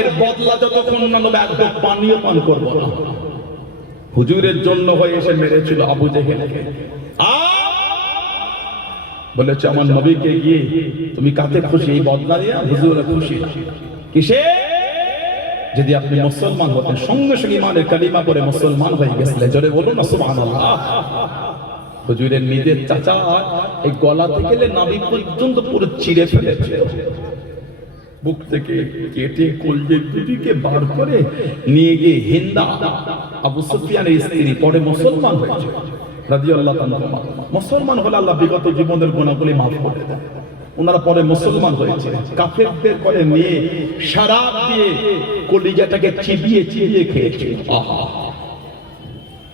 এর বদলা যতক্ষণ না নেব একদম পানীয় পান করবো না। হুজুরের জন্য হয়ে এসে মেরেছিল আবু জেহেলকে। বলেছে আমার নবীকে গিয়ে তুমি কাতে খুশি? এই বদলা দিয়ে হুজুর খুশি কিসে? যদি আপনি মুসলমান হতেন সঙ্গে সঙ্গে ইমানের কালিমা পড়ে মুসলমান হয়ে গেছিলেন। জোরে বলুন না সুবহানাল্লাহ। হুজুরের নিজের চাচা এই গলা থেকে নাভি পর্যন্ত পুরো চিড়ে ফেলেছে, বুক থেকে কেটে কলজে দুটিকে বার করে নিয়ে গিয়ে হিন্দা আবু সুফিয়ানের স্ত্রী পরে মুসলমান হয়েছে রাদিয়াল্লাহু তাআলা। মুসলমান হলে আল্লাহ বিগত জীবনের গুনাহগুলি মাফ করে দেন। ওনারা পরে মুসলমান হয়েছে। কাফেরদের করে নিয়ে শরাব দিয়ে কলিজাটাকে চিবিয়ে চিবিয়ে খেয়েছে। আহা,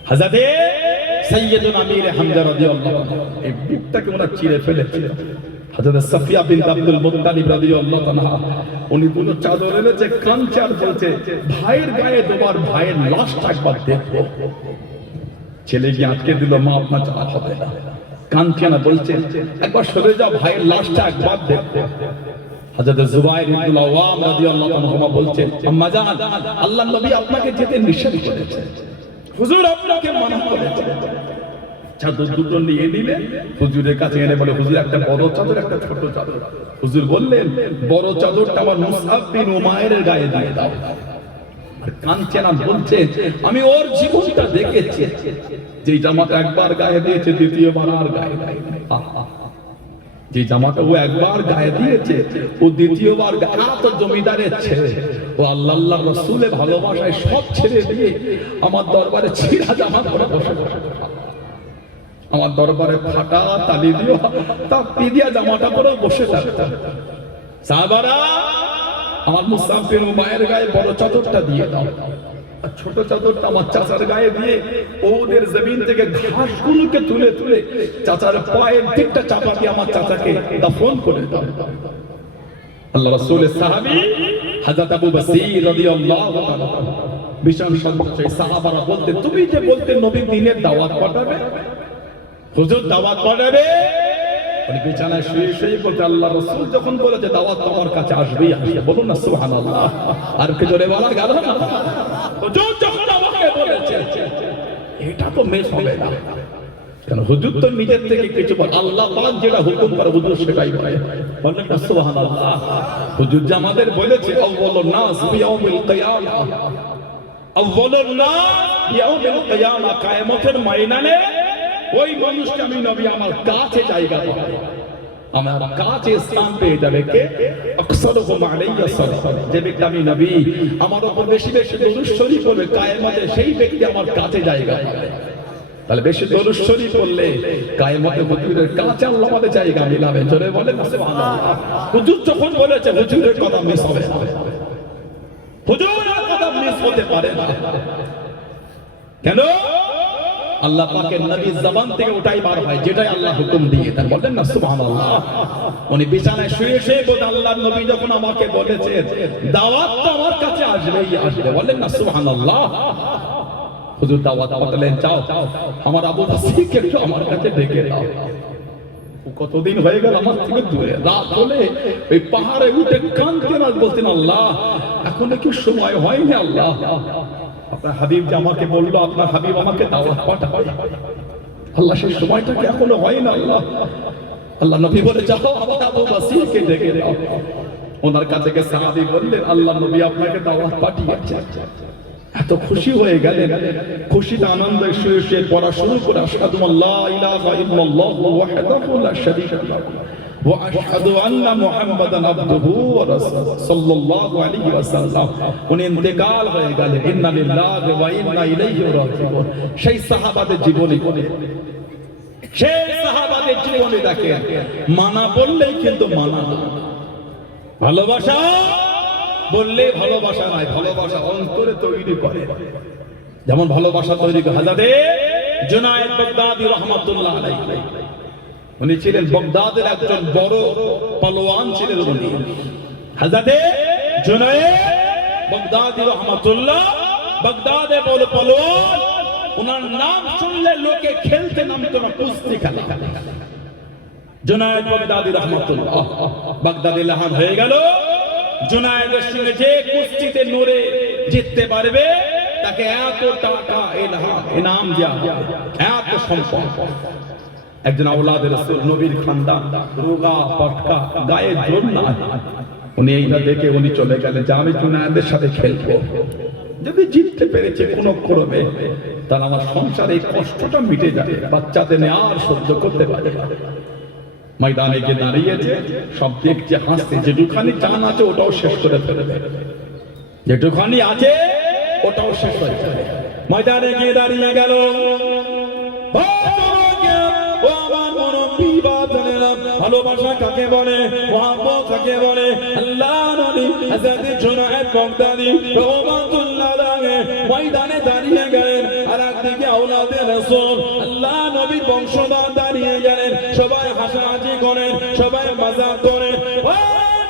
হযরতে সাইয়্যিদুনা আমির হামজা রাদিয়াল্লাহু আনহু এই বুকটাকে ওনারা চিরে ফেলেছে। হযরত সাফিয়া বিনত আব্দুল মুত্তালিব রাদিয়াল্লাহু আনহা উনি দুটো চাদর এনেছে, কাঁদছে আর বলছে ভাইয়ের গায়ে তোমার ভাইয়ের লাশটা একবার দেখবো। ছেলে গিয়ে আটকে দিল, মা আপনার যাওয়া হবে না। কাঁদছে না, বলছে একবার সরে যাও, ভাইয়ের লাশটা একবার দেখবো। হযরত জুবাইর ইবনে আওয়াম রাদিয়াল্লাহু আনহু বলছেন আম্মা জান আল্লাহর নবী আপনাকে যেতে নিষেধ করেছে, হুজুর আপনাকে মানা করেছে। চাদর দুটো নিয়ে নিলে হুজুরের কাছে এনে বলে হুজুর একটা বড় চাদর একটা ছোট চাদর। হুজুর বললেন বড় চাদরটা আমার মুসআব বিন উমাইরের গায়ে দিয়ে দাও। আর কাঁদছে না, বলছে আমি ওর জীবনটা দেখেছি, যে জামাটা একবার গায়ে দিয়েছে দ্বিতীয়বার আর গায়ে দেয় না। যে জামাটা ও একবার গায়ে দিয়েছে ও দ্বিতীয়বার এত জমিদারের ছেলে, ও আল্লাহর রাসূলের ভালোবাসায় সব ছেড়ে দিয়ে আমার দরবারে ছিঁড়া জামা পরে বসে বসে, আমার দরবারে ফাটা তালি দিও তালি দিয়া জামাটা পরে বসে থাকতো। সাহাবারা আমার মুসআব বিন উমাইর গায়ে বড় চাদরটা দিয়ে দাও, আর ছোট চাদরটা আমার চাচার গায়ে দিয়ে ওদের জমিন থেকে ঘাসগুলোকে তুলে তুলে চাচার পায়ের দিকটা চাপা দিয়ে আমার চাচাকে দাফন করে দাও। আল্লাহ রাসূলের সাহাবী হযরত আবু বসীর রাদিয়াল্লাহু তাআলা বিশাল সম্মানের সাহাবারা বলতে তুমি যে বলতে নবী দ্বীনের দাওয়াত পাঠাবে, হুজুর দাওয়াত পাঠাবে, উনি বিছানায় শুয়ে শুয়ে বলতে আল্লাহ রাসূল যখন বলেছে দাওয়াত তোমার কাছে আসবেই আসবে। বলুন না সুবহানাল্লাহ। আর কি জোরে বলা গেল না? হুজুর যখন আমাকে বলেছে এটা তো মিস হবে না, কারণ হুজুর তো নিজের থেকে কিছু বল, আল্লাহ পাক যেটা হুকুম করে হুজুর সেটাই বলে। বলুন না সুবহানাল্লাহ। হুজুর যে আমাদের বলেছে আউয়ালুন নাস বিয়াউমিল কিয়ামা, আউয়ালুন নাস বিয়াউমিল কিয়ামা, কিয়ামতের ময়দানে ওই মানুষটা আমি নবী আমার কাছে জায়গা পাবে, আমার কাছে স্থান পেয়ে যাবে। কে? আকসারুহুম আলাইয়া সালাত, যে ব্যক্তি আমি নবী আমার উপর বেশি বেশি দরুদ শরীফ পড়বে কিয়ামতে সেই ব্যক্তি আমার কাছে জায়গা পাবে। তাহলে বেশি দরুদ শরীফ পড়লে কিয়ামতে হুজুরের কাছে আল্লাহ আমাদের জায়গা মিলাবে। জোরে বলেন সুবহানাল্লাহ। হুজুর যখন বলেছে হুজুরের কথা মিস হবে না, হুজুরের কথা মিস হতে পারে না। কেন? আল্লাহ পাকের নবীর জবান থেকে ওটাই বার হয় যেটাই আল্লাহ হুকুম দিয়ে দেন। বলেন না সুবহানাল্লাহ। উনি বিছানায় শুয়ে শুয়ে বলেন আল্লাহর নবী যখন আমাকে বলেছে দাওয়াত তো আমার কাছে আসবেই আসবে। বলেন না সুবহানাল্লাহ। হুজুর দাওয়াত পাঠালেন, যাও আমার আবু বসীরকে একটু আমার কাছে ডেকে দাও। ও কতদিন হয়ে গেল আমার থেকে দূরে, রাত হলে ওই পাহাড়ে উঠে কাঁদতেন আর বলতেন আল্লাহ এখনো কি সময় হয়নি, আল্লাহ আপনার হাবিব যে আমাকে বললো আপনার হাবিব আমাকে দাওয়াত পাঠাবে, আল্লাহ সেই সময়টা কি এখনো হয় না আল্লাহ। আল্লাহ নবী বলে যাও আমার আবু বসীরকে ডেকে দাও। ওনার কাছে গিয়ে সাহাবী বললেন আল্লাহ নবী আপনাকে দাওয়াত পাঠিয়েছে। এত খুশি হয়ে গেলেন, খুশিতে আনন্দে শুয়ে শুয়ে পড়া শুরু করে আশহাদু আল্লা ইলাহা ইল্লাল্লাহু ওয়াহদাহু লা শারীকা লাহু ওয়া আশহাদু আন্না মুহাম্মাদান আবদুহু ওয়া রাসূলুহু সাল্লাল্লাহু আলাইহি ওয়াসাল্লাম। উনি ইন্তেকাল হয়ে গেলেন। ইন্না লিল্লাহি ওয়া ইন্না ইলাইহি রাজিউন। সেই সাহাবাদের জীবনী, সেই সাহাবাদের জীবনী দেখেন, মানা বললেই কিন্তু মানা না, ভালোবাসা বললে ভালোবাসা নয়, ভালোবাসা অন্তরে তৈরি করে। যেমন ভালোবাসা তৈরি করে হযরত জুনায়েদ বাগদাদী রাহমাতুল্লাহ আলাইহি, উনি ছিলেন বাগদাদের একজন বড় পালোয়ান ছিলেন। উনি হযরত জুনায়েদ বাগদাদী রাহমাতুল্লাহ বাগদাদে বড় পালোয়ান। ওনার নাম শুনলে লোকে খেলতে নামতো না, কুস্তি খেলা। জুনায়েদ বাগদাদী রাহমাতুল্লাহ বাগদাদে লাহান হয়ে গেল। জুনায়েদের সঙ্গে যে কুস্তিতে নড়ে জিততে পারবে তাকে এত টাকা ইনাম দেওয়া হবে, এত সম্পদ। একজন আওলাদ রাসূল নবীর খানদান, রোগা পটকা, গায়ে জোর না, উনি এইটা দেখে উনি চলে গেলেন যে আমি জুনায়েদের সাথে খেলবো, যদি জিততে পেরেছে কোনো ক্রমে তাহলে আমার সংসারে এই কষ্টটা মিটে যাবে, বাচ্চাদের নিয়ে আর সহ্য করতে পারে না। ময়দানে গিয়ে দাঁড়িয়েছে, সব দেখছে, হাসছে, যেটুখানি চান আছে ওটাও শেষ করে ফেলবে, যেটুখানি আছে ওটাও শেষ হয়ে যাবে। ময়দানে গিয়ে দাঁড়িয়ে গেল, ভালোবাসা কাকে বলে, মহব্বত কাকে বলে, আল্লাহ নবী হযরত জুনায়েদ বাগদাদী রাহমাতুল্লাহ আলাইহি ময়দানে দাঁড়িয়ে গেলেন, আর একদিকে আওলাদে রাসূল আল্লাহ নবীর বংশধর দাঁড়িয়ে গেলেন, সবাই হাসাহাসি করেন, সবাই মজা করেন। ও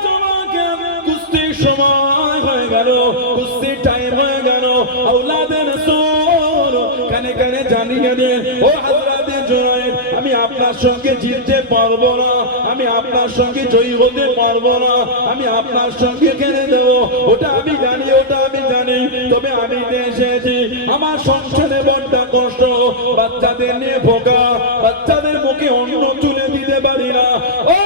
জমাকে কুস্তির সময় হয়ে গেল, কুস্তির টাইম হয়ে গেল, আওলাদে রাসূল কানে কানে জানিয়ে দেন, ও হযরত জুনায়েদ আমি আপনার সঙ্গে জিততে পারবো না, আমি আপনার সঙ্গে জয়ী হতে পারবো না, আমি আপনার সঙ্গে খেলে দেব, ওটা আমি জানি, ওটা আমি জানি, তবে আমি এসেছি, আমার সংসারে বড্ড কষ্ট, বাচ্চাদের নিয়ে ভোগা, বাচ্চাদের মুখে অন্ন তুলে দিতে পারি না। ও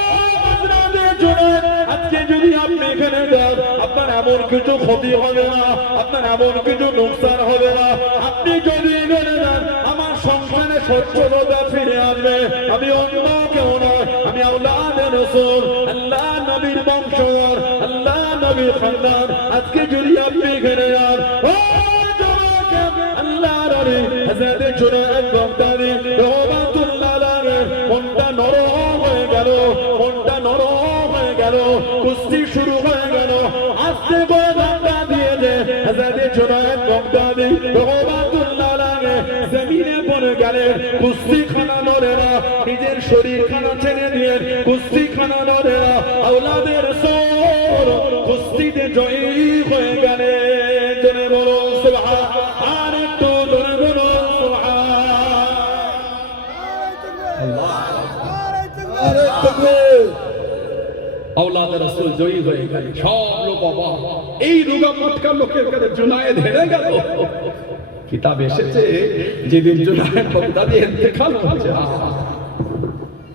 আজকে যদি আপনি এখানে যান, আপনার এমন কিছু ক্ষতি হবে না, আপনার এমন কিছু নোকসান হবে না, আপনি যদি এখানে যান আমার সংসারে সচ্ছলতা ফিরে আসবে। আমি অন্য কেউ নয়, আমি আওলাদে রাসূল, আল্লাহ নবীর বংশধর, আল্লাহ নবীর খানদান। আজকে যদি আপনি এখানে যান, ও জমাকে আল্লাহ নবী হযরত জুনায়েদ বাগদাদী রাহমাতুল্লাহ আলাইহি মনটা নরম হয়ে গেল, মনটা নরম হয়ে গেল, কুস্তি শুরু হয়ে গেল, আস্তে করে ধাক্কা দিয়ে যে হযরত জুনায়েদ বাগদাদী রাহমাতুল্লাহ আলাইহি জমিনে পড়ে গেলেন। কুস্তি খানা নড়ে না, নিজের শরীর খানা ছেড়ে দিয়ে কুস্তি খানা নড়ে না, আওলাদে রাসূল কুস্তিতে জয়ী হয়ে গেলেন। জোরে বলো সুবহান, আর একটু জোরে বলো আওলাদে রাসূল জয়ী হয়ে গেলেন। সব লোক অবাক, এই রোগা পটকা লোকের কাছে জুনায়েদ হেরে গেল। কিতাব এসেছে যেদিন জুনায়েদ বাগদাদী ইন্তেকাল হয়েছে,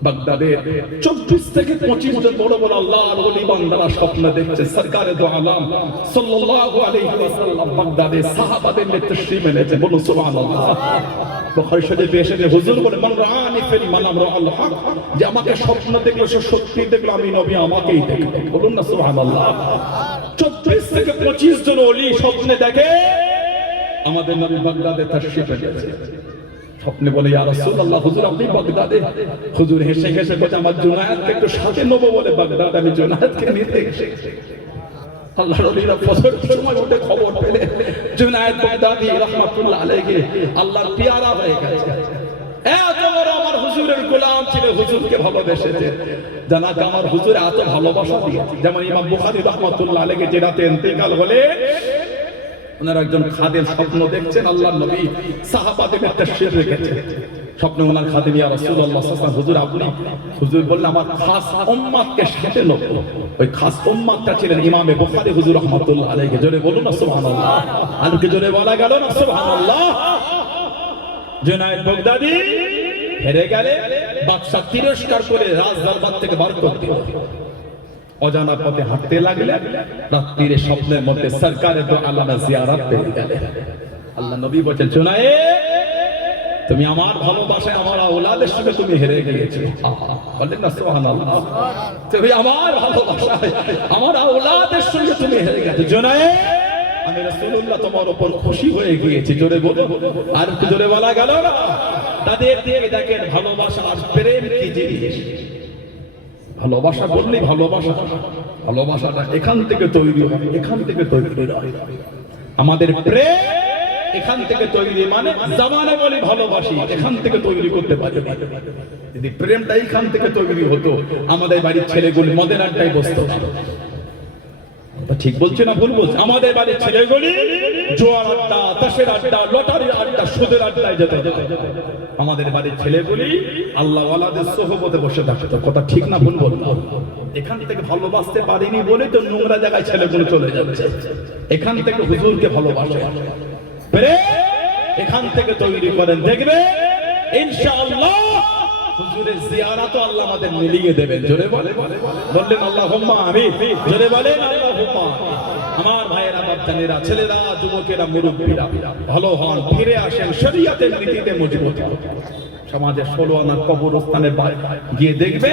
বাগদাদের 24 থেকে 25 জন বড় বড় আল্লাহর ওলি বান্দারা স্বপ্ন দেখছে, সরকারে দো আলম সাল্লাল্লাহু আলাইহি ওয়াসাল্লাম বাগদাদের সাহাবাদের নেতৃত্বে এনেছে। বলুন সুবহানাল্লাহ। বুখারী শরীফে এসেছে, হুজুর বলে মান রাআনি ফিল মানাম রাআল হক, যে আমাকে স্বপ্ন দেখলো সে সত্যি দেখলো, আমি নবী আমাকেই দেখলো। বলুন না সুবহানাল্লাহ। 24 থেকে 25 জন ওলি স্বপ্নে দেখে আমাদের নবী বাগদাদে তাশরীফ এনেছে। স্বপ্নে বলে ইয়া রাসূলুল্লাহ, হুজুর আপনি বাগদাদে। হুজুর হেসে হেসে বলে আমার জুনায়েদকে একটু সাথে নেবো বলে বাগদাদ, আমি জুনায়েদকে নিতে এসেছি। আল্লাহর ওলিরা ফজরের সময় উঠে খবর পেলে জুনায়েদ বাগদাদী রাহমাতুল্লাহ আলাইহি আল্লাহর পিয়ারা হয়ে গেছে। এত বড় আমার হুজুরের গোলাম ছিল, হুজুরকে ভালোবেসেছে, জানাকে আমার হুজুর এত ভালোবাসা দিয়েছে। যেমন ইমাম বুখারী রাহমাতুল্লাহ আলাইহি যে রাতে ইন্তেকাল হলে ওনার একজন খাদেম স্বপ্ন দেখছেন, আল্লাহর নবী সাহাবাদের তাশরীফ রেখেছেন। স্বপ্নে ওনার খাদেম ইয়া রাসূলুল্লাহ সাল্লাল্লাহু আলাইহি ওয়াসাল্লাম, হুজুর আপনি। হুজুর বললেন আমার খাস উম্মতকে সাথে নেব। ওই খাস উম্মতটা ছিলেন ইমামে বুখারী হুজুর রাহমাতুল্লাহ আলাইহি। জোরে বলুন না সুবহানাল্লাহ। আর কি জোরে বলা গেল না সুবহানাল্লাহ। জুনায়েদ বাগদাদী হেরে গেলে বাদশা তিরস্কার করে রাজদরবার থেকে বার করে দিল। অজানা পথে হাঁটতে লাগলেন, রাত্রিরে স্বপ্নের মধ্যে সরকারে দো আলামা জিয়ারত পেয়ে গেলেন। আল্লাহ নবী বলেন জুনায়েদ তুমি আমার ভালোবাসায় আমার আওলাদের সঙ্গে তুমি হেরে গিয়েছো। বলেন না সুবহানাল্লাহ। তুমি আমার ভালোবাসায় আমার আওলাদের সঙ্গে তুমি হেরে গেছো। জুনায়েদ আমি রাসূলুল্লাহ তোমার উপর খুশি হয়ে গিয়েছি। জোরে বলো, আর কি জোরে বলা গেল না? তাদের দিয়ে দেখেন ভালোবাসা আর প্রেম কি জিনিস। ভালোবাসা বললেই ভালোবাসা, ভালোবাসাটা এখান থেকে তৈরি হয়, এখান থেকে তৈরি হয়। আমাদের প্রেম এখান থেকে তৈরি, মানে জামানে বলি ভালোবাসি, এখান থেকে তৈরি করতে পারে। যদি প্রেমটা এখান থেকে তৈরি হতো, আমাদের বাড়ির ছেলেগুলি মদের আড্ডায় বসতো। ঠিক বলছে না ভুল বলছে? আমাদের বাড়ির ছেলেগুলি জোয়ার আড্ডা, তাসের আড্ডা, লটারির আড্ডা, সুদের আড্ডায় যেত। আমাদের বাড়ির ছেলেগুলি আল্লাহ ওয়ালাদের সোহবতে বসে থাকতো। কথা ঠিক না ভুল বলতো? এখান থেকে ভালোবাসতে পারিনি বলে তো নোংরা জায়গায় ছেলেগুলো চলে যাচ্ছে। এখান থেকে হুজুরকে ভালোবাসে, এখান থেকে তৈরি করেন, দেখবে ইনশাআল্লাহ হুজুরের জিয়ারাত আল্লাহ আমাদের মিলিয়ে দেবেন। জোরে বলেন আল্লাহুম্মা আমিন, জোরে বলেন আল্লাহুম্মা। আমার ভাইয়েরা, বাচ্চারা, ছেলেরা, যুবকেরা, মুরব্বীরা ভালো হন, ফিরে আসেন, শরীয়তের নীতিতে মজবুত হন। সমাজে 16 আনার কবরস্থানে গিয়ে দেখবে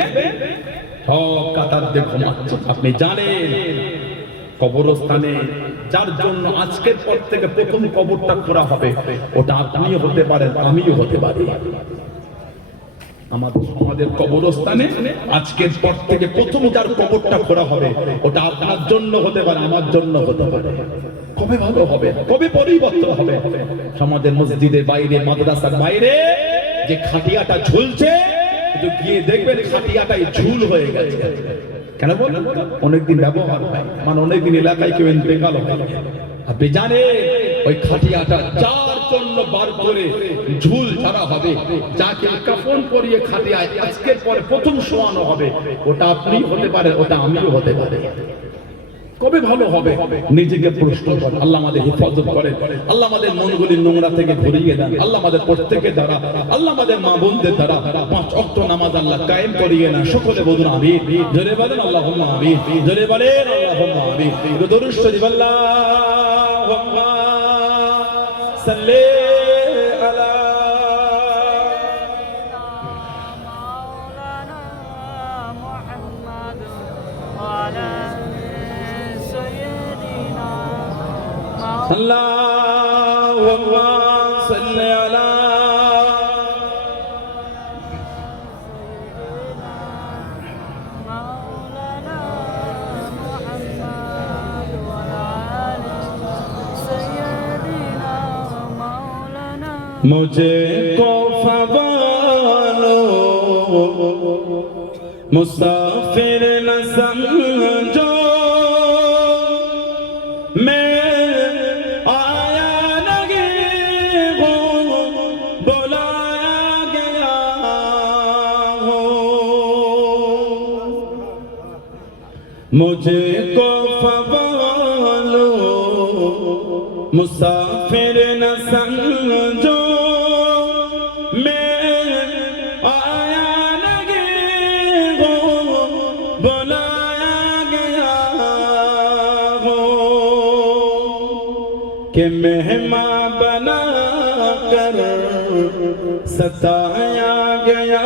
সব কাতার দিয়ে ঘুমাচ্ছে। আপনি জানেন কবরস্থানে যার জন্য আজকের পর থেকে প্রথম কবরটা খোঁড়া হবে, ওটা আপনিও হতে পারেন, আমিও হতে পারি। আমাদের সমাজের কবরস্থানে আজকের পর থেকে প্রথম যার কবরটা খোঁড়া হবে, ওটা আপনার জন্য হতে পারে, আমার জন্য হতে পারে। কবে ভালো হবে, কবে পরিবর্তন হবে? সমাজের মসজিদের বাইরে, মাদ্রাসার বাইরে যে খাটিয়াটা ঝুলছে, গিয়ে দেখবেন খাটিয়াটাই ঝুল হয়ে গেছে। কেন বলেন? অনেকদিন ব্যবহার হয়, মানে অনেকদিন এলাকায় কেউ ইন্তেকাল হয়। আপনি জানেন ওই খাটিয়াটা যার জন্য বার করে ঝুল ছাড়া হবে, যাকে কাফন পরিয়ে খাটিয়ায় আজকের পরে প্রথম শোয়ানো হবে, ওটা আপনি হতে পারে, ওটা আমিও হতে পারে। কবে ভালো হবে? নিজেকে প্রশ্ন করেন। আল্লাহ আমাদের হেফাজত করেন, আল্লাহ আমাদের মনগুলি নোংরা থেকে ঘুরিয়ে দেন, আল্লাহ আমাদের প্রত্যেকের দ্বারা, আল্লাহ আমাদের মা বোনদের দ্বারা 5 ওয়াক্ত নামাজ আল্লাহ কায়েম করিয়ে নেন। সকলে বলুন আমিন, জোরে বলেন আল্লাহুম্মা আমিন, জোরে বলেন আল্লাহুম্মা আমিন। দরুদ শরীফ আল্লাহুম্মা সাল্লি আলা Allahumma salli ala Maulana Muhammad wa ala sayyidina Maulana Mujhe ko fawalo musafir na samjho मुझे को फवालो मुसाफिर न समझो मैं आया नहीं हूँ बुलाया गया हूँ कि मेहमान बना कर सताया गया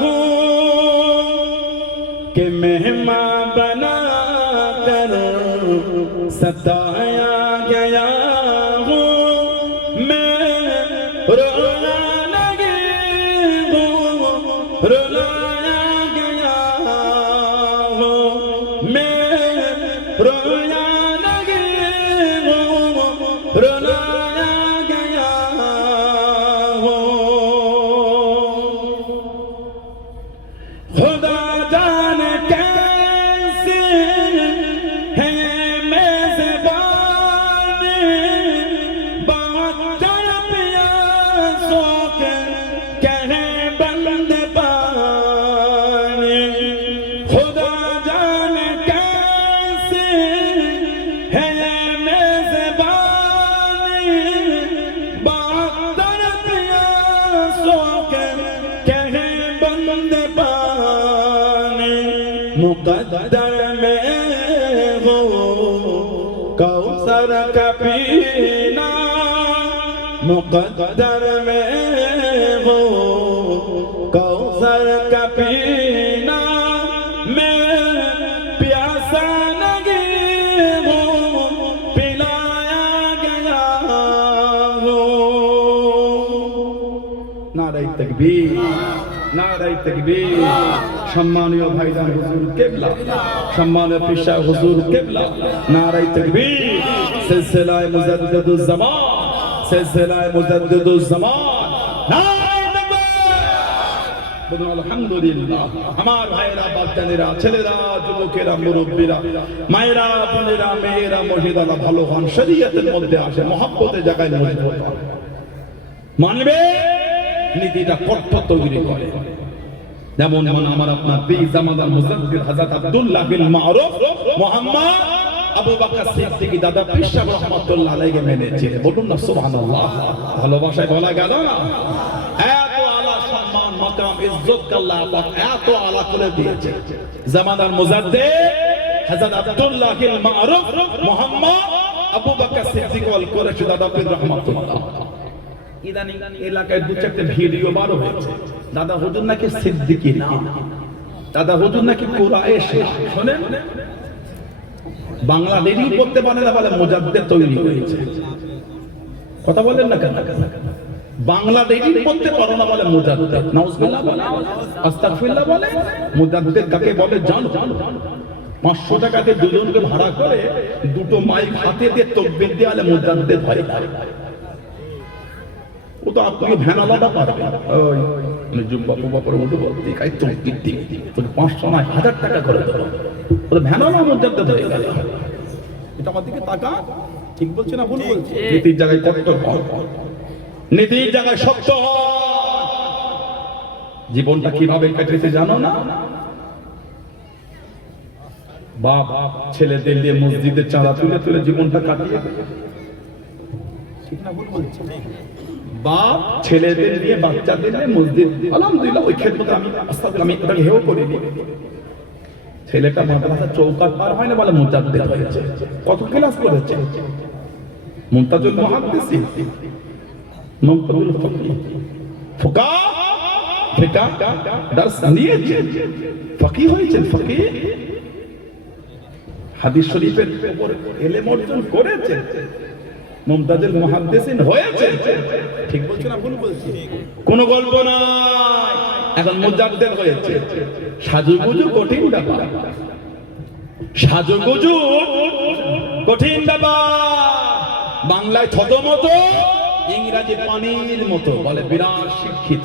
हूँ कि मेहमान सताया गया हूँ मैं रोया नहीं हूँ रुलाया गया हूँ मैं रोया नहीं हूँ रुलाया गया हूँ खुदा जाने कैसे है मुक़द्दर में हो कौसर का पीना मुक़द्दर में हो कौसर का पीना मैं प्यासा नहीं हूँ पिलाया गया हूँ नारे तकबीर नारे तकबीर সম্মানীয় ভাইজান হুজুর কিবলা সম্মানীয় পিশা হুজুর কিবলা নারে তাকবীর সিলসিলায়ে মুজাদ্দিদুজ জামান সিলসিলায়ে মুজাদ্দিদুজ জামান নারে তাকবীর বলুন আলহামদুলিল্লাহ। আমার ভাইরা বাচ্চারা ছেলেরা যুবকেরা মুরব্বিরা মায়েরা বোনেরা মেয়েরা মহিলারা ভালো হন, শরীয়তের মধ্যে আসে, মহব্বতের জায়গায় মজবুত হন, মানবে নীতিটা কঠোর তৈরি করে। যেমন আমার আপনার পীর জামাদার মুজাদ্দিদ হযরত আব্দুল্লাহ বিন মারুফ মুহাম্মদ আবু বকর সিদ্দিক দাদা পীর সাহেব রাহমাতুল্লাহ আলাইহি মেনেছিলেন। বলুন না সুবহানাল্লাহ। ভালোবাসায় বলা গেল না, এত আলা সম্মান মাকাম ইজ্জত আল্লাহ পাক এত আলা করে দিয়েছে। জামাদার মুজাদ্দিদ হযরত আব্দুল্লাহ বিন মারুফ মুহাম্মদ আবু বকর সিদ্দিক ওয়াল কুরাইশ দাদা পীর রাহমাতুল্লাহ। ইদানিং এলাকায় দু চারটে ভিডিও বার হয়েছে, দাদা হুজুর নাকি সিদ্দিকী না, দাদা হুজুর নাকি কুরাইশ। শুনেন, বাংলা রেডি করতে পারে না বলে মুজাদ্দিদ তৈরি হয়েছে। কথা বলেন না কেন? বাংলা রেডি করতে পারো না বলে মুজাদ্দিদ। নাউজুবিল্লাহ বলে, আস্তাগফিরুল্লাহ বলে। মুজাদ্দিদ কাকে বলে জানো? 500 টাকাতে দুজনকে ভাড়া করে দুটো মাইক হাতে দিয়ে তাকবীর দেওয়ালে মুজাদ্দিদ হয় না। ও তো আপনি ভ্যান আলাদা পারবে, ওই আমি জুব্বা ফুবা করে উঠে বলতে কাই তাকবীর দিই, তো 500 নয় 1000 টাকা করে দেবো, ও তো ভ্যান আলাদা মুজাদ্দিদ হয়ে গেল। এটা আমার দিকে তাকা, ঠিক বলছে না ভুল বলছে? নীতির জায়গায় কট্টর হন, নীতির জায়গায় শক্ত হন। জীবনটা কিভাবে কেটেছে জানো না? বাপ ছেলেদের দিয়ে মসজিদে চাঁদা তুলে তুলে জীবনটা কাটিয়ে, ঠিক না ভুল বলছে? বাপ ছেলেদের নিয়ে বাচ্চাদের নিয়ে মসজিদ, আলহামদুলিল্লাহ ওই ক্ষেত্রে আমি এটাকে হেও করিনি। ছেলেটা মাদ্রাসা চৌকাট পার হয় না বলে মুজাদ্দিদ হয়েছে। কত ক্লাস করেছে? মুনতাজুল মুহাদ্দিস, মুনতাজুল ফিকাহ দার্স নিয়েছে, ফকিহ হয়েছে, ফকিহ হাদিস শরীফের উপর ইলম অর্জন করেছে, মুনতাজুল মুহাদ্দিসিন হয়েছে। ঠিক বলছে না ভুল বলছি? কোন গল্প নাই। এখন মুজাদ্দিদ হয়েছে। সাজুগুজু কঠিন ব্যাপার, সাজুগুজু কঠিন ব্যাপার। বাংলায় ছদমতো, ইংরেজি পানির মতো, বলে বিরাট শিক্ষিত।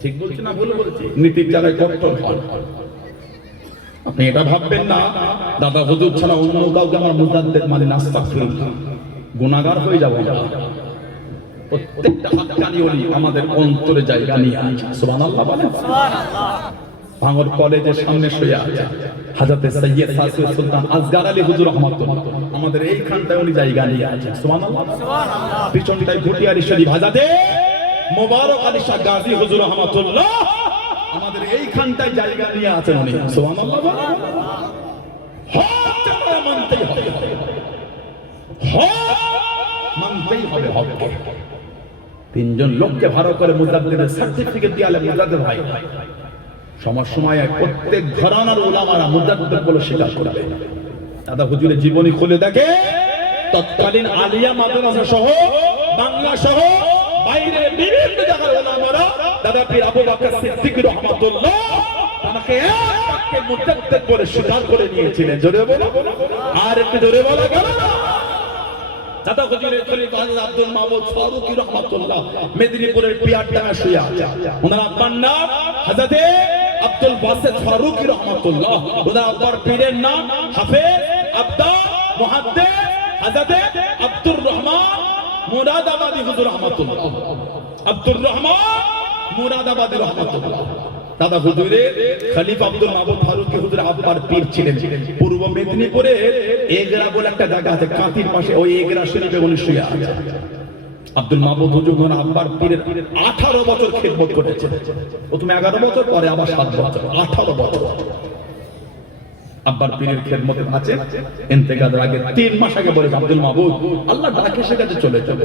ঠিক বলছে না ভুল বলছি? নীতির জায়গায় কট্টর হন। আপনি এটা ভাববেন না দাদা হুজুর ছাড়া অন্য কাউকে আমার মুজাদ্দিদ মানে নাস্তাগফিরুল্লাহ, গুনাহগার হয়ে যাব। প্রত্যেকটা হাক্কানি ওলি আমাদের অন্তরে জায়গা নিয়ে আছে। সুবহানাল্লাহ বলেন। ভাঙর কলেজের সামনে শুয়ে আছে হযরতে সৈয়দ সাসি সুলতান আসগার আলী হুজুর রহমাতুল্লাহ, আমাদের এইখানটায় উনি জায়গা নিয়ে আছে। সুবহানাল্লাহ সুবহানাল্লাহ। পিছনটায় ভুটিয়ারি শরীফ হযরতে মোবারক আলী শাহ গাজী হুজুর রহমাতুল্লাহ, আমাদের এইখানটায় জায়গা নিয়ে আছেন উনি। সুবহানাল্লাহ বলেন। হক চাপা মানতেই হবে, হক মানতেই হবে, হককে। তিনজন লোককে ভাড়া করে মুজাদ্দিদের সার্টিফিকেট দিয়ালে মুজাদ্দিদ ভাই সময় প্রত্যেক ঘরানার উলামারা মুজাদ্দিদ বলে স্বীকার করবে। দাদা হুজুরের জীবনী খুলে দেখে, তৎকালীন আলিয়া মাদ্রাসা সহ বাংলা সহ বাইরে বিভিন্ন জায়গার উলামারা দাদা পীর আবু বকর সিদ্দিক রাহমাতুল্লাহ তাকে এক বাক্যে মুজাদ্দিদ বলে স্বীকার করে নিয়েছিলেন। জোরে বলো, আর একটু জোরে বলা গেল না? দাদা হুজুরের খলিফা হযরত আব্দুল মাবুদ ফারুকী রাহমাতুল্লাহ মেদিনীপুরের পিয়ারডাঙ্গা শুয়ে আছে। ওনার আব্বার নাম হযরত আব্দুল বাসিত ফারুকী রাহমাতুল্লাহ, ওনার আব্বার পীরের নাম হাফেজ আব্দা মুহাদ্দিস হযরত আব্দুর রহমান মুরাদাবাদী হুজুর রাহমাতুল্লাহ, আব্দুর রহমান মুরাদাবাদী রাহমাতুল্লাহ। দাদা হুজুরের খলিফা আব্দুল মাবুদ ফারুকী হুজুর আব্বার পীর ছিলেন। পূর্ব মেদিনীপুরে এগরা বলে একটা জায়গা আছে, কাঁথির পাশে, ওই এগরা শরীফে উনি শুয়ে আছে। আব্দুল মাবুদ হুজুর আব্বার পীরের 18 বছর খিদমত করেছেন। প্রথমে 11 বছর, পরে আবার 7 বছর, 18 বছর আব্বার পীরের খিদমতে আছে। ইন্তেকালের আগে 3 মাস আগে বলে আব্দুল মাবুদ আল্লাহ ডাকে সে কাছে চলে যাবে।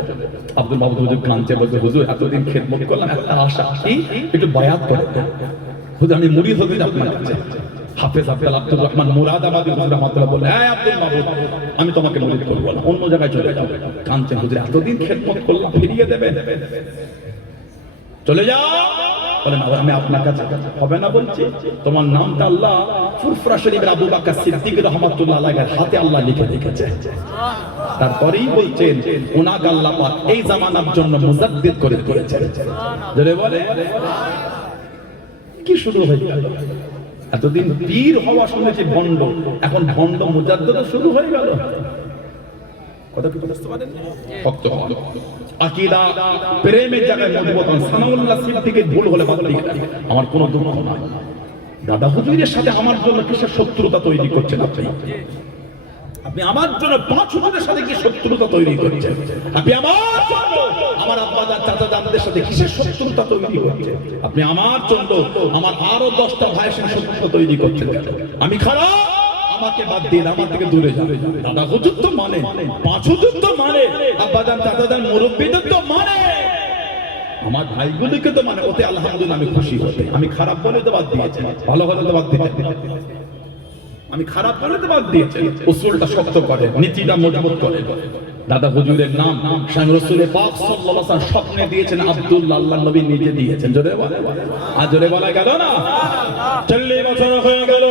আব্দুল মাবুদ হুজুর কাঁদতে বলতে, হুজুর এতদিন খিদমত করলাম, একটা আশা কি একটু বায়াত করে দেন হুজুর, আমি মুরিদ হতে যাব আপনার কাছে। হাফেজ আব্দুর রহমান মুরাদাবাদী হুজুর রাহমাতুল্লাহ বলে, হ্যাঁ আব্দুল মাবুদ আমি তোমাকে মুরিদ করব না, অন্য জায়গায় চলে যাও। কাঁদছেন, হুজুর এতদিন খিদমত করলাম, ফিরিয়ে দেবেন? চলে যাও। বলেন আমি আপনার কাছে হবে না বলছি? তোমার নামটা আল্লাহ ফুরফুরা শরীফের আবু বকর সিদ্দিক রাহমাতুল্লাহ আলাইহির হাতে আল্লাহ লিখে রেখেছে। তারপরেই বলছেন ওনাকে আল্লাহ পাক এই জামানার জন্য মুজাদ্দিদ করে দিয়েছেন। জোরে বলে কি শুরু হয়ে গেল? এতদিন পীর হওয়া শুনেছি ভণ্ড, এখন ভণ্ড মুজাদ্দিদ শুরু হয়ে গেল। কথা কি বুঝতে পারেন? ভক্ত হন, আকীদা প্রেমের জায়গায় মজবুত হন। সানাউল্লাহ সিদ্দিকের ভুল হলে বাদ দিয়ে দেন, আমার কোনো দুঃখ নাই। দাদা হুজুরের সাথে আমার জন্য কিসের শত্রুতা তৈরি করছেন আপনি? আপনি আমার জন্য 5 হুজুরের সাথে কি শত্রুতা তৈরি করছেন? আপনি আমার জন্য আমার আব্বাজান চাচাজানদের সাথে কিসের শত্রুতা তৈরি করছেন? আপনি আমার জন্য আমার আরো 10টা ভাইয়ের সাথে শত্রুতা তৈরি করছেন। আমি খারাপ, আমাকে বাদ দিন, আমার থেকে দূরে যান। দাদা হুজুর তো মানে, 5 হুজুর তো মানে, আব্বাজান চাচাজান মুরব্বিদের তো মানে, আমার ভাইগুলিকে তো মানে, ওতে আলহামদুলিল্লাহ আমি খুশি হতে। আমি খারাপ বলে তো বাদ দিয়েছি, ভালো হলে তো বাদ দিতেন। আমি খারাপ বলে তো বাদ দিয়েছি। উসুলটা শক্ত করে, নীতিটা মজবুত করে। দাদা হুজুরের নাম স্বয়ং রাসূল পাক সাল্লাল্লাহু আলাইহি ওয়াসাল্লাম স্বপ্নে দিয়েছেন, আব্দুল্লাহ আল্লাহর নবী নিজে দিয়েছেন। জোরে বলে, আর জোরে বলা গেল না? 40 বছর হয়ে গেল।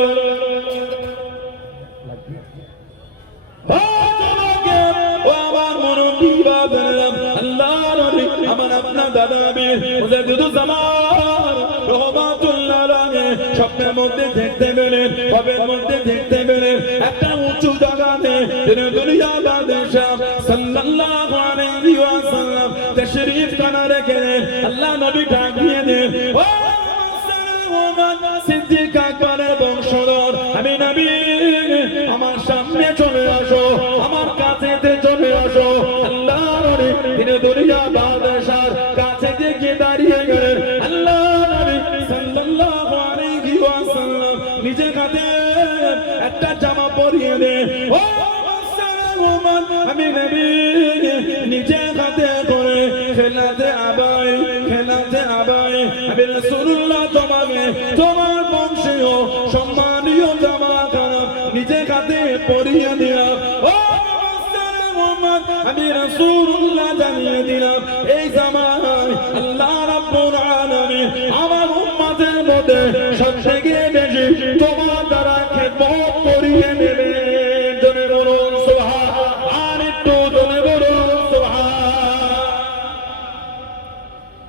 স্বপ্নের মধ্যে দেখতে পেলেন, কবের মধ্যে দেখতে পেলেন একটা উঁচু জায়গাতে দুনিয়া বাদশাহ সাল্লাল্লাহু আলাইহি ওয়াসাল্লাম তাশরীফ খানা রেখেছেন। আল্লাহ নবী ডাক দিয়ে দেন, ও মুসলমান সিদ্দিক আকবরের বংশধর, আমি নবী, আমার সামনে চলে আসো, আমার কাছেতে চলে আসো। আল্লাহ নবী তিনি দুনিয়া বাদশাহর কাছে গিয়ে দাঁড়িয়ে গেলেন। আল্লাহ নবী সাল্লাল্লাহু আলাইহি ওয়াসাল্লাম নিজে হাতে একটা জামা পরিয়ে দেন। ও মুসলমান, আমি নবী নিজে হাতে করে খেলাতে আবাই আমি রাসূলুল্লাহ তোমাকে তোমার বংশীয় সম্মানীয় জামা খানা নিজে হাতে পরিয়ে দিলাম। ও মুসলমান, আমি রাসূলুল্লাহ জানিয়ে দিলাম, এই জামায় আল্লাহ রাব্বুল আলামিন আমার উম্মতের মধ্যে সবথেকে বেশি তোমার দ্বারা খেদমত করিয়ে নেবে। জোরে বলুন সুবহান, আর একটু জোরে বলুন সুবহান।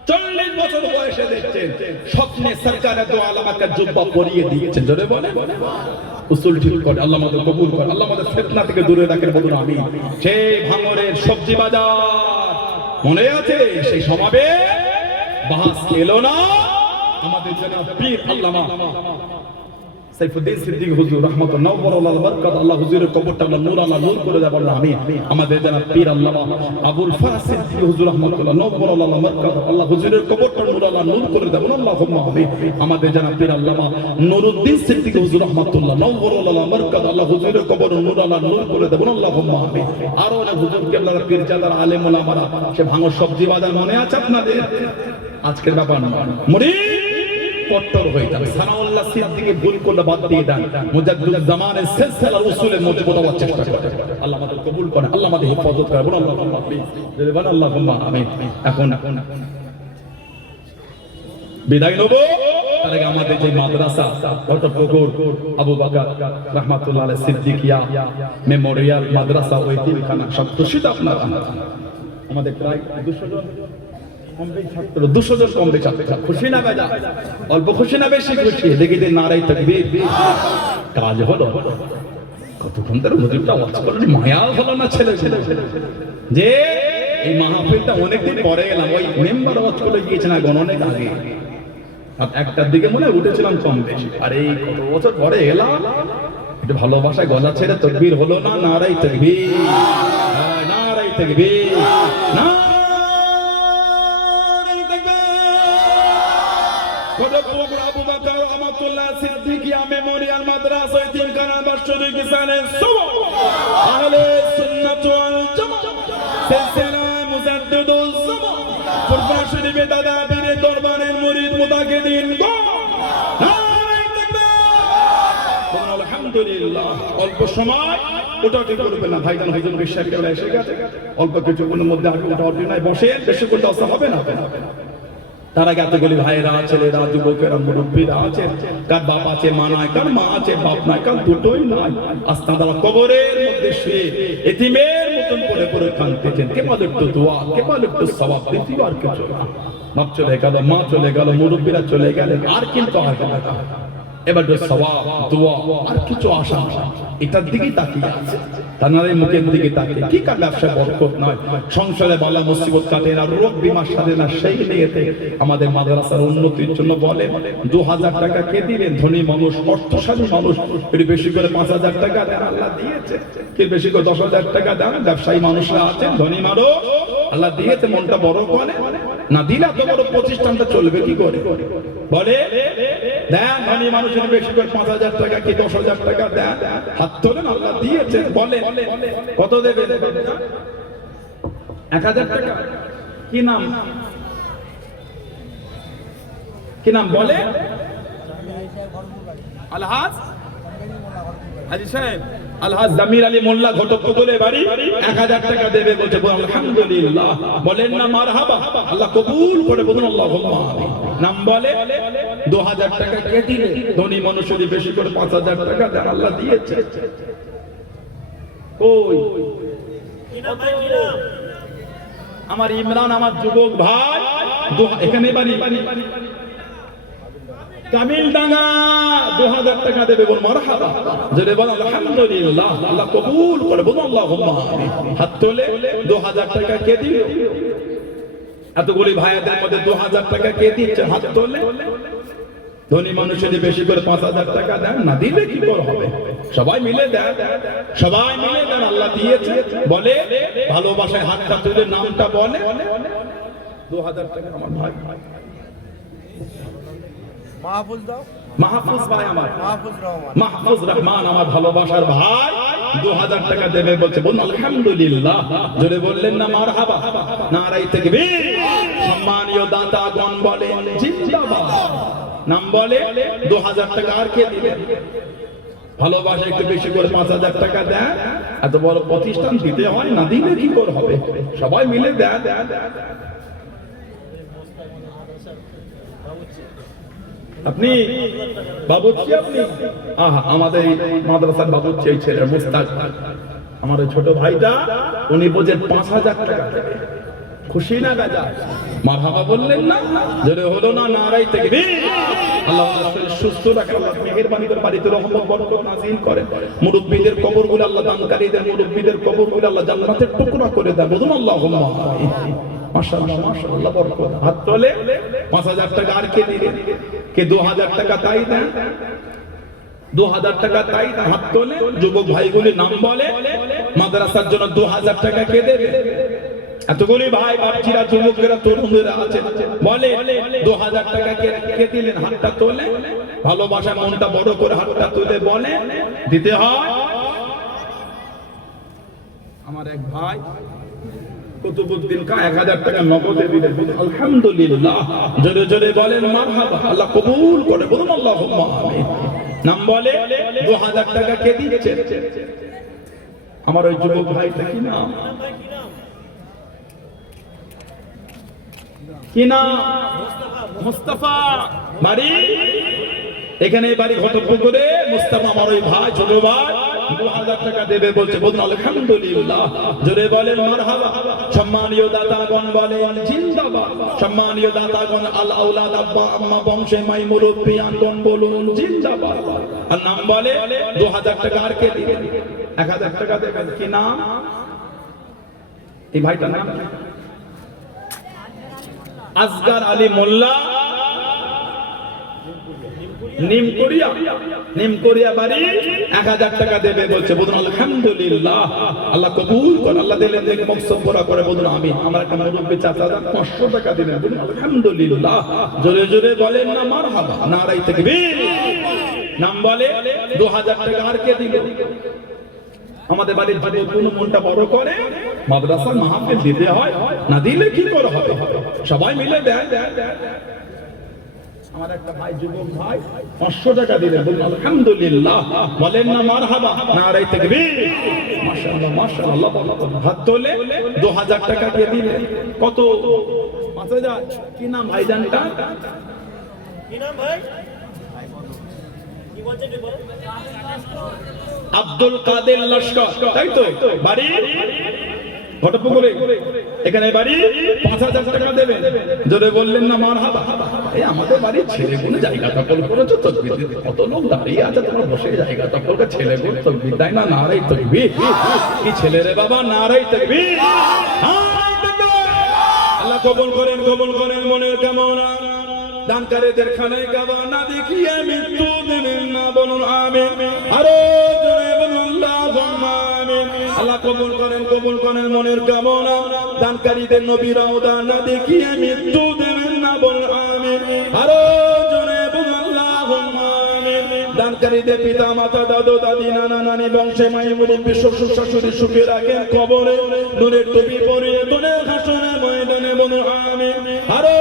40 বছর বয়সে দেখছেন স্বপ্নে সরকারে দো আলামাকে জুব্বা পরিয়ে দিয়েছেন। জোরে বলে, উসুল ঠিক করে, আল্লাহ আমাদের কবুল করে, আল্লাহ আমাদের ফিতনা থেকে দূরে রাখেন। বলুন আমিন। সেই ভাঙরের সবজি বাজার মনে আছে? সেই সমাবেশ বাহাস এলো না? আমাদের জনাব পীর আল্লামা সাইফুদ্দিন সিদ্দিক হুজুর রাহমাতুল্লাহ ওয়াল বারাকাত, আল্লাহ হুজুরের কবরটা আল্লাহ নূর আল্লাহ নূর করে দেন। বলুন আমিন। আমাদের জনাব পীর আল্লামা আবুল ফারাজ সিদ্দিক হুজুর রাহমাতুল্লাহ ওয়াল বারাকাত, আল্লাহ হুজুরের কবরটা নূর আল্লাহ নূর করে দেন। বলুন আল্লাহুম্মা আমিন। আমাদের জনাব পীর আল্লামা নুরউদ্দিন সিদ্দিক হুজুর রাহমাতুল্লাহ ওয়াল বারাকাত, আল্লাহ হুজুরের কবর নূর আল্লাহ নূর করে দেন। বলুন আল্লাহুম্মা আমিন। আর অনেক হুজুর কেবলার পীরজাদার আলেম ওলামারা, সে ভাঙর সবজি বাজার মনে আছে আপনাদের? আজকের ব্যাপার না, মুরিদ কট্টর হয়ে যাবে। সানাউল্লাহ সিদ্দিককে ভুল করলে বাদ দিয়ে দেন। মুজাদ্দিদ জামানের সিলসিলা উসুলে মজবুত হওয়ার চেষ্টা করেন। আল্লাহ আমাদের কবুল করেন, আল্লাহ আমাদের হেফাজত করেন। বলুন আল্লাহুম্মা আমিন। বলুন আল্লাহুম্মা আমিন। এখন বিদায় নেব, তার আগে আমাদের যে মাদ্রাসা ডক্টর ফখর আবু বকর রাহমাতুল্লাহ আলাইহি সিদ্দিকিয়া মেমোরিয়াল মাদ্রাসা, ওই তিনখানা সব খুশি তো আপনারা? আমাদের প্রায় 200 জন ছাত্র, 200 জন কমবে ছাত্র। খুশি না বেজা? অল্প খুশি না বেশি খুশি? দেখি যে নারায়ে তাকবীর কাজ হলো। কতক্ষণ ধরে হুজুরটা ওয়াজ করলেন, মায়া হলো না ছেলে যে এই মাহফিলটা অনেকদিন পরে এলাম। ওই মেম্বার ওয়াজ করে গিয়েছেন অনেক আগে, আর একটার দিকে মনে উঠেছিলাম কম বেশি। আর এই কত বছর পরে এলাম, একটু ভালোবাসায় গলা ছেড়ে তাকবীর হলো না? নারায়ে তাকবীর, নারায়ে তাকবীর, না আবু বকর রাহমাতুল্লাহ সিদ্দিকিয়া মেমোরিয়াল মাদ্রাসা তিনখানা বার্ষিক কিসানে আহলে সুন্নাত ওয়াল জামাত সিলসিলা মুজাদ্দিদুল জামান ফুরফা শরীফে দাদা পীরের দরবারের মুরিদ মুতাকিদিন নারায়ে তাকবীর। আলহামদুলিল্লাহ। অল্প সময় ওটা ঠিক করবে না ভাইজান, হুজুর বিশ্বাস করে এসে গেছে। অল্প কিছুক্ষণের মধ্যে আগে ওটা অর্ডিনায় বসে বেশি করতে আসা হবে না। তার আগে এতগুলি ভাইরা, ছেলেরা, যুবকেরা, মুরব্বীরা আছে, কার বাপ আছে মা নাই, কার মা আছে বাপ নাই, কার দুটোই নাই। আস্তাদারা কবরের মধ্যে শুয়ে এতিমের মতন করে করে কাঁদতেছেন। কেবল একটু দোয়া, কেবল একটু সওয়াব, দ্বিতীয়বার কিছু না। বাপ চলে গেল, মা চলে গেল, মুরব্বীরা চলে গেলেন, আর কিন্তু আর গেল না। এবার সওয়াব, দোয়া, আর কিছু আশা এটার দিকেই তাকিয়ে আছে। তার মুখের দিকে তাকে কি কার ব্যবসা বরকত নয়, সংসারে বালা মুসিবত কাটে না, রোগ বিমার সাথে না, সেই নিয়েতে আমাদের মাদ্রাসার উন্নতির জন্য বলে 2000 টাকা কে দিলেন? ধনী মানুষ, অর্থশালী মানুষ, একটু বেশি করে 5000 টাকা দেন, আল্লাহ দিয়েছে। কি বেশি করে 10,000 টাকা দেন, ব্যবসায়ী মানুষরা আছেন, ধনী মানুষ, আল্লাহ দিয়েছে, মনটা বড় করে না দিলে এত বড় প্রতিষ্ঠানটা চলবে কি করে? বলে দেন, ধনী মানুষের বেশি করে 5000 টাকা কি 10,000 টাকা দেন, হাত তোলেন, আল্লাহ দিয়েছে। বলে কত দেবে? 1000 টাকা। কি নাম? কি নাম বলে? আলহাজ হাজী সাহেব, আলহাজ জামির আলী মোল্লা ঘটকপুকুরে বাড়ি, 1000 টাকা দেবে বলছে। আলহামদুলিল্লাহ বলেন না মারহাবা, আল্লাহ কবুল করে বলুন আল্লাহুম্মা আমিন। নাম বলে 2000 টাকা কে দিলে? ধনী মানুষের বেশি করে 5000 টাকা দেন, আল্লাহ দিয়েছে। কই আমার ইমরান, আমার যুবক ভাই, এখানে বাড়ি কামিলডাঙ্গা, 2000 টাকা দেবে, বল মারহাবা, জোরে বল আলহামদুলিল্লাহ, আল্লাহ কবুল করে বলুন আল্লাহুম্মা আমিন। হাত তোলে। 2000 টাকা কে দিবে? এতগুলি ভাইদের মধ্যে 2000 টাকা কে দিচ্ছে? হাত তোলে। ধনী মানুষের বেশি করে 5000 টাকা দেন, না দিলে কি করে হবে? সবাই মিলে দেন, সবাই মিলে দেন, আল্লাহ দিয়েছে। বলে ভালোবাসায় হাতটা তুলে নামটা বলে। 2000 টাকা আমার ভাই মাহফুজ দাও, মাহফুজ ভাই আমার, মাহফুজ রহমান আমার ভালোবাসার ভাই, 2000 টাকা দেবে বলছে। বলুন আলহামদুলিল্লাহ, জোরে বললেন না মারহাবা, নারায়ে তাকবীর। সম্মানীয় দাতাগণ বলেন জিন্দাবাদ। নাম বলে 2000 টাকা আর কে দিবেন? ভালোবাসা একটু বেশি করে 5000 টাকা দেন, এত বড় প্রতিষ্ঠান দিতে হয়, না দিলে কি করে হবে? সবাই মিলে দেন। আপনি বাবুর্চি, আপনি আমাদের মাদ্রাসার বাবুর্চি এই ছেলে মুস্তাক, আমার ছোট ভাইটা, উনি বোঝেন 5000 টাকা। খুশি না গাজা? মারহাবা বললেন না? জোরে হলো না? নারায়ে তাকবীর। আল্লাহ সুস্থ রাখেন, আল্লাহ মেহেরবানি করে বাড়িতে রহমত বরকত নাযিল করেন। মুরব্বিদের কবরগুলো আল্লাহ দানকারীদের মুরব্বিদের কবরগুলো আল্লাহ জান্নাতের টুকরা করে দেন। বলুন আল্লাহুম্মা আমিন। মাশাআল্লাহ মাশাআল্লাহ বরকত। হাত তোলে। 5000 টাকা আর কে দিলেন? কে 2000 টাকা তাই দেন, 2000 টাকা তাই দেন, হাত তোলে। যুবক ভাইগুলি নাম বলে, মাদ্রাসার জন্য 2000 টাকা কে দেবে? এতগুলি ভাই বাচ্চারা, যুবকেরা, তরুণেরা আছে, বলে 2000 টাকা কে দিলেন? হাতটা তোলে। ভালোবাসা মনটা বড় করে হাতটা তুলে বলে দিতে হয়। আমার এক ভাই কুতুবউদ্দিন কা 1000 টাকা নগদে দিলেন। আলহামদুলিল্লাহ, জোরে জোরে বলেন মারহাবা, আল্লাহ কবুল করে বলুন আল্লাহুম্মা আমিন। নাম বলে 2000 টাকা কে দিচ্ছে? আমার ওই যুবক ভাইটা। কি নাম? কি নাম? মুস্তাফা। বাড়ি এখানে, বাড়ি ঘটকপুকুরে। মুস্তাফা আমার ওই ভাই, ছোট ভাই, 2000 টাকা দেবে বলছে। বলুন আলহামদুলিল্লাহ, জোরে বলেন মারহাবা। সম্মানীয় দাতাগণ বলেন জিন্দাবাদ। সম্মানীয় দাতাগণ, আল আওলাদ, আব্বা আম্মা, বংশে মাই মুরব্বিয়ানগণ বলুন জিন্দাবাদ। আর নাম বলে 2000 টাকা আর কে দিবেন? 1000 টাকা দেবেন। কি নাম এই ভাইটার? নাম আসগার আলী মোল্লা, নিমকরিয়া বাড়ি, 1000 টাকা দেবে বলছে। বলুন আলহামদুলিল্লাহ, আল্লাহ কবুল করে, আল্লাহ দিলেন দেখে মকসদ পুরা করে বলুন আমিন। আমার একটা মুরব্বি চাচা 500 টাকা দিলেন। বলুন আলহামদুলিল্লাহ, জোরে জোরে বলেন না মারহাবা, নারায়ে তাকবীর। নাম বলে 2000 টাকা আর কে দিবে? আমাদের বাড়ির যুবকগুলো মনটা বড় করে, মাদ্রাসার মাহফিল দিতে হয়, না দিলে কি করে হবে? সবাই মিলে দেয়। আমার একটা ভাই, যুবক ভাই, 500 টাকা দিলেন। বলুন আলহামদুলিল্লাহ, বলেন না মারহাবা, নারায়ে তাকবীর। মাশাআল্লাহ মাশাআল্লাহ। হাত তোলে। 2000 টাকা কে দিলেন? কত? 5000। কি নাম ভাইজানটা? কি নাম ভাই? কি বলছেন? আব্দুল কাদের লস্কর, তাই তো? বাড়ি ঘটপুকুরে এখানে বাড়ি ৫,০০০ টাকা দেবেন। জোরে বললেন না মারহাবা। এই আমাদের বাড়ির ছেলেগুলো জায়গা দখল করেছো, তাকবীর দিতে কত লোক দাঁড়িয়ে আছে, তোমরা বসে জায়গা দখল করে ছেলেগুলো তাকবীর দেয় না, নারাই তাকবীর। কি ছেলে রে বাবা, নারাই তাকবীর। আল্লাহ কবুল করেন, কবুল করেন মনের কামনা। দানকারীদের খানায় কাবা না দেখিয়ে মৃত্যু দেবেন না, বলুন আমিন। আরো জোরে বলুন আল্লাহুম্মা আমিন। আল্লাহ কবুল করেন, কবুল করেন মনের কামনা। দানকারীদের নবীর রওজা না দেখিয়ে মৃত্যু দেবেন না, বলুন আমিন। আরো জোরে বলুন আল্লাহুম্মা আমিন। দানকারীদের পিতা মাতা দাদু দাদি নানা নানি বংশে মায়ের মুরব্বী শ্বশুর শাশুড়ি সুখে রাখেন কবরে, নূরের টুপি পরিয়ে দুনিয়া হাসরের ময়দানে, বলুন আমিন। আরো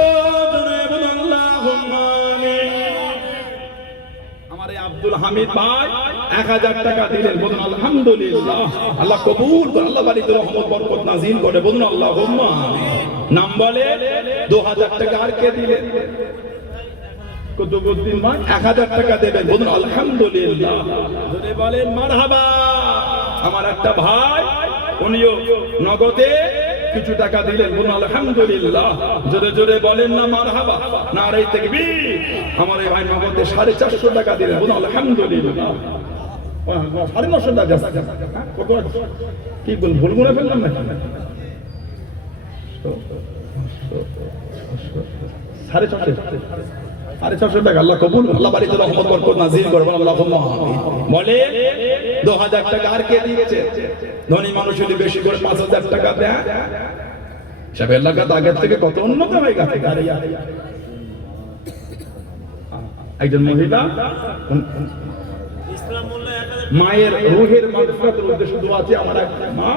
জোরে বলুন আল্লাহুম্মা আমিন। আমার এই আব্দুল হামিদ ভাই ১,০০০ টাকা দিলেন, বলুন আলহামদুলিল্লাহ। আল্লাহ কবুল করে, আল্লাহ বাড়িতে রহমত বরকত নাযিল করে, বলুন আল্লাহুম্মা আমিন। নাম বলে ২,০০০ টাকা। আর কে দিলেন? কুতুবউদ্দিন ভাই ১,০০০ টাকা দেবেন, বলুন আলহামদুলিল্লাহ। যদি বলেন মারহাবা। আমার একটা ভাই উনিও নগদে কিছু টাকা দিলেন, বলুন আলহামদুলিল্লাহ। জোরে জোরে বলেন না মারহাবা, নারায়ে তাকবীর। আমার এই ভাই নগদে 450 টাকা দিলেন, বলুন আলহামদুলিল্লাহ। 950 টাকা কত কি বল, ভুল করে ফেললাম না? 650 টাকা। আল্লাহ কবুল, আল্লাহ বাড়িতে রহমত বরকত নাযিল করবে, আল্লাহুম্মা আমিন। বলে ২,০০০ টাকা। আর কে দিয়েছে? ধনী মানুষ যদি বেশি করে ৫,০০০ টাকা দেয়, সব এলাকা আগের থেকে কত উন্নত হয়ে গেছে। একজন মহিলা মায়ের রূহের মাগফিরাতের উদ্দেশ্যে দোয়া আছে। আমার এক মা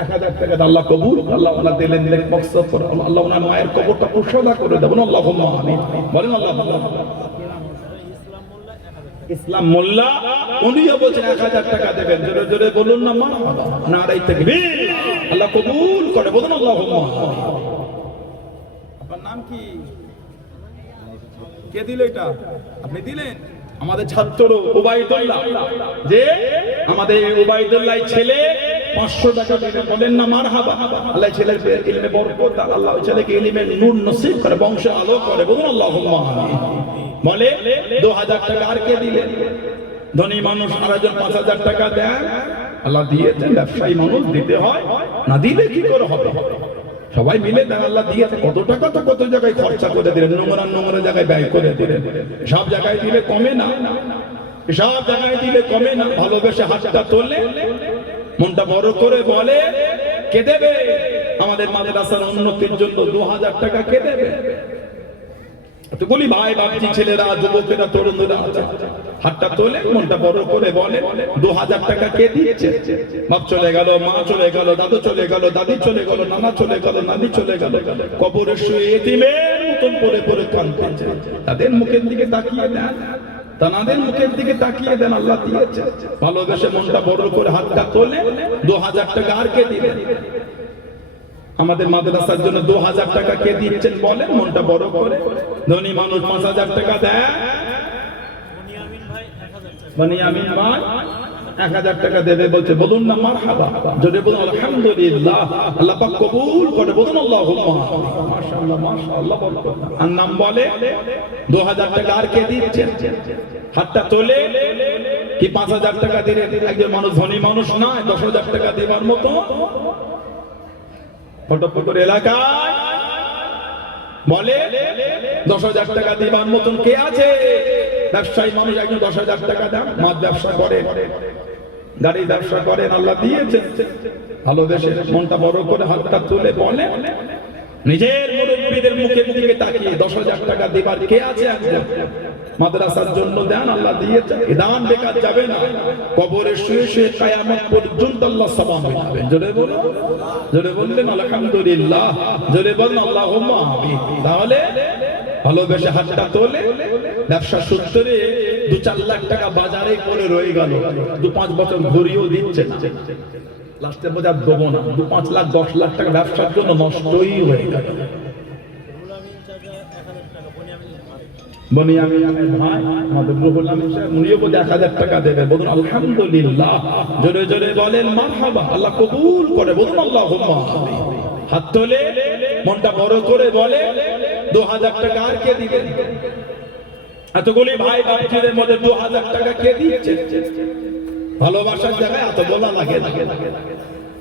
১,০০০ টাকা, আল্লাহ কবুল, আল্লাহ ওনার দিলেন নেক মকসদ করে, আল্লাহ ওনার মায়ের কবরটা প্রসাদা করে দেবেন, আল্লাহুম্মা আমিন। বলেন আল্লাহ। ইসলাম মোল্লা উনিও বলছেন ১,০০০ টাকা দেবেন, জোরে জোরে বলুন না মারহাবা, নারায়ে তাকবীর। আল্লাহ কবুল করে, বলুন আল্লাহুম্মা আমিন। আপনার নাম কি? কে দিল এটা? আপনি দিলেন? আমাদের ছাত্র উবাইদুল্লাহ, যে আমাদের উবাইদুল্লাহ ছেলে 500 টাকা দিলেন, বলেন না মারহাবা। আল্লাহ ছেলের ইলমে বরকত, আল্লাহ ওই ছেলেকে ইলমের নূর নসিব করে, বংশে আলো করে, বলুন আল্লাহুম্মা আমিন। বলে ২,০০০ টাকা। আর কে দিলেন? ধনী মানুষ আরেকজন ৫,০০০ টাকা দেন, আল্লাহ দিয়েছেন। ব্যবসায়ী মানুষ দিতে হয়, না দিলে কি করে হবে? সবাই মিলে দেন, আল্লাহ দিয়েছে। কত টাকা তো কত জায়গায় খরচা করে দিলেন, নোংরা জায়গায় ব্যয় করে দিলেন। সব জায়গায় দিলে কমে না, সব জায়গায় দিলে কমে না। ভালোবেসে হাতটা তোলে, মনটা বড় করে বলে কে দেবে? আমাদের মাদ্রাসার উন্নতির জন্য ২,০০০ টাকা কে দেবে? এতগুলি ভাই বাপজি ছেলেরা, যুবকেরা, তরুণরা আছে, হাতটা তোলে, মনটা বড় করে বলে ২,০০০ টাকা কে দিয়েছে? বাপ চলে গেল, মা চলে গেল, দাদু চলে গেল, দাদি চলে গেল, নানা চলে গেল, নানি চলে গেল, কবরে শুয়ে এতিমের মতন পড়ে পড়ে কাঁদছে। তাদের মুখের দিকে তাকিয়ে দেন, তাদের মুখের দিকে তাকিয়ে দেন, আল্লাহ দিয়েছে। ভালোবেসে মনটা বড় করে হাতটা তোলে ২,০০০ টাকা। আর কে দিবেন? আমাদের মাদ্রাসার জন্য ২,০০০ টাকা কে দিচ্ছেন বলেন, মনটা বড় করে। ধনী মানুষ ৫,০০০ টাকা দেয়, বনিয়ামিন ভাই ১,০০০ টাকা দেবে বলছে, বলুন না মারহাবা, যদি বলুন আলহামদুলিল্লাহ। আল্লাহ পাক কবুল করে, বলুন আল্লাহুম্মা মাশাআল্লাহ, মাশাআল্লাহ বরকত। আর নাম বলে ২,০০০ টাকা। আর কে দিচ্ছেন? হাতটা তোলে। কি ৫,০০০ টাকা দিলে একজন মানুষ ধনী মানুষ নয়, ১০,০০০ টাকা দেবার মতো? ফটোপুকুর এলাকায় বলে ১০,০০০ টাকা দিবার মতন কে আছে? ব্যবসায়ী মানুষ একজন ১০,০০০ টাকা দেন, মাছ ব্যবসা করেন, গাড়ি ব্যবসা করেন, আল্লাহ দিয়েছেন। ভালোবেসে মনটা বড় করে হাতটা তুলে বলে, নিজের মুরব্বীদের মুখের দিকে তাকিয়ে ১০,০০০ টাকা দিবার কে আছে? একজন মাদ্রাসার জন্য দেন, আল্লাহ দিয়েছে। এই দান বেকার যাবে না, কবরে শুয়ে শুয়ে কিয়ামত পর্যন্ত আল্লাহ সওয়াব দিবেন। জোরে বলুন, জোরে বললেন আলহামদুলিল্লাহ, জোরে বলুন আল্লাহুম্মা আমিন। তাহলে ভালোবেসে হাতটা তোলে। ব্যবসা সূত্রে ২-৪ লাখ টাকা বাজারে পড়ে রয়ে গেল, ২-৫ বছর ঘুরিয়েও দিচ্ছে না, লাস্টে বোঝা দেবো না, ২-৫ লাখ ১০ লাখ টাকা ব্যবসার জন্য নষ্টই হয়ে গেল। বনিয়ামিনের ভাই আমাদের রুহুল আমিন সাহেব উনিও বোধ 1000 টাকা দেবে, বলুন আলহামদুলিল্লাহ, জোরে জোরে বলেন মারহাবা, আল্লাহ কবুল করে, বলুন আল্লাহুম্মা আমিন। হাত তোলে, মনটা বড় করে বলে 2000 টাকা আর কে দিবেন? এতগুলি ভাই বাচ্চাদের মধ্যে 2000 টাকা কে দিচ্ছে? ভালোবাসার জায়গায় এত বলা লাগে না,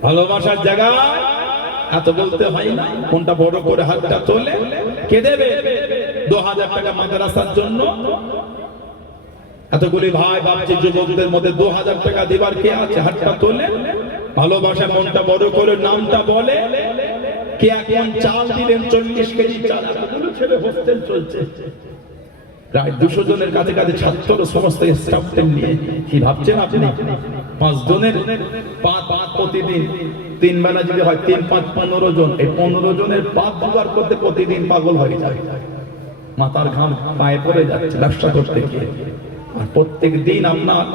ভালোবাসার জায়গায় এত বলতে হয় না। মনটা বড় করে হাতটা তোলে, কে দেবে 2000 টাকা মাদ্রাসার জন্য? এতগুলি ভাই বাচ্চা যুবকদের মধ্যে 2000 টাকা দিবার কে আছে? হাতটা তোলে, ভালোবাসা মনটা বড় করে নামটা বলে। কে এখন চাল দিলেন? 40 কেজি চাল। এতগুলো ছেলে হোস্টেল চলছে, প্রায় 200 জনের কাছে কাছে ছাত্র সমস্ত স্টাফদের নিয়ে। কি ভাবছেন আপনি? 5 জনের 5 প্রতিদিন 3 বেলা যদি হয় 3 5 15 জন, এই 15 জনের 5 জোগাড় করতে প্রতিদিন পাগল হয়ে যায়, মাথার ঘাম পায়ে পড়ে যাচ্ছে ব্যবসা করতে গিয়ে। আর প্রত্যেক দিন আপনার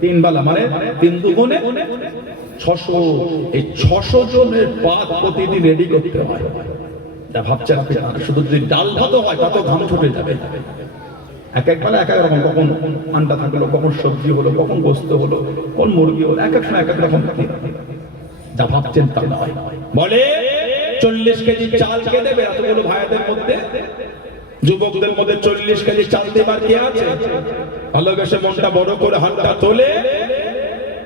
3 বেলা মানে 3 দুগুণে 600, এই 600 জনের 5 প্রতিদিন রেডি করতে হয়। যা ভাবছেন আপনি, শুধু যদি ডাল ভাত হয় কত ঘাম ছুটে যাবে। এক এক বেলা এক এক রকম, কখন আন্ডা থাকলো, কখন সবজি হলো, কখন গোস্ত হলো, কোন মুরগি হলো, এক এক সময় এক এক রকম। যা ভাবছেন তা নয়। বলে 40 কেজি চাল কে দেবে? এতগুলো ভাইদের মধ্যে, যুবকদের মধ্যে 40 কেজি চাল দেবার কে আছে? ভালোবেসে মনটা বড় করে হাতটা তোলে।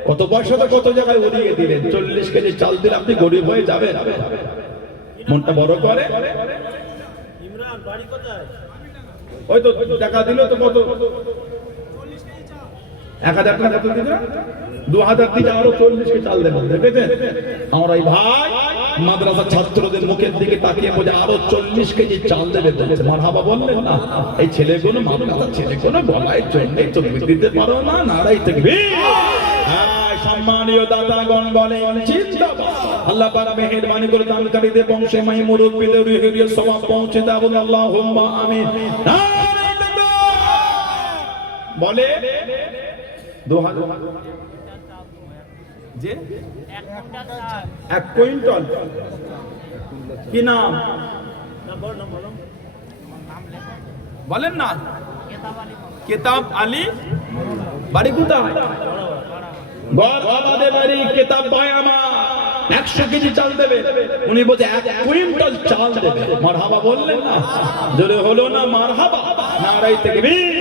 কত পয়সা তো কত জায়গায় উড়িয়ে দিলেন, 40 কেজি চাল দিলে আপনি গরিব হয়ে যাবেন। মনটা বড় করে, ইমরান বাড়ি কোথায়? ওই তো টাকা দিল তো, কত 1000 টাকা কত দিল? 2000 দিলে আরো 40 কেজি চাল দেবেন। দেখেছেন আমার এই ভাই মাদ্রাসা ছাত্রদের মুখের দিকে তাকিয়ে বলে আরো 40 কেজি চাল দেবে। মারহাবা বললেন না? এই ছেলেগুলো মাদ্রাসার ছেলেগুলো বলার জন্য তুমি দিতে পারো না, নারাই তাকবীর। সম্মানীয় দাতাগণ বলেন জিন্দাবাদ। আল্লাহ পাক মেহেরবানি করে দানকারীদের বংশে মাই মুরব্বিদের রুহের সওয়াব পৌঁছে দাও, বলুন আল্লাহুম্মা আমিন। বলে 2000 যে 1 কুইন্টাল কি নাম বলেন না? কিতাব আলী। বাড়ি কোথায়? গড়বাদে বাড়ি। কিতাব ভাই আমার 100 কেজি চাল দেবে, উনি বলছে 1 কুইন্টাল চাল দেবে। মারহাবা বললেন না? জোরে হলো না মারহাবা? নারাই তাকবীর।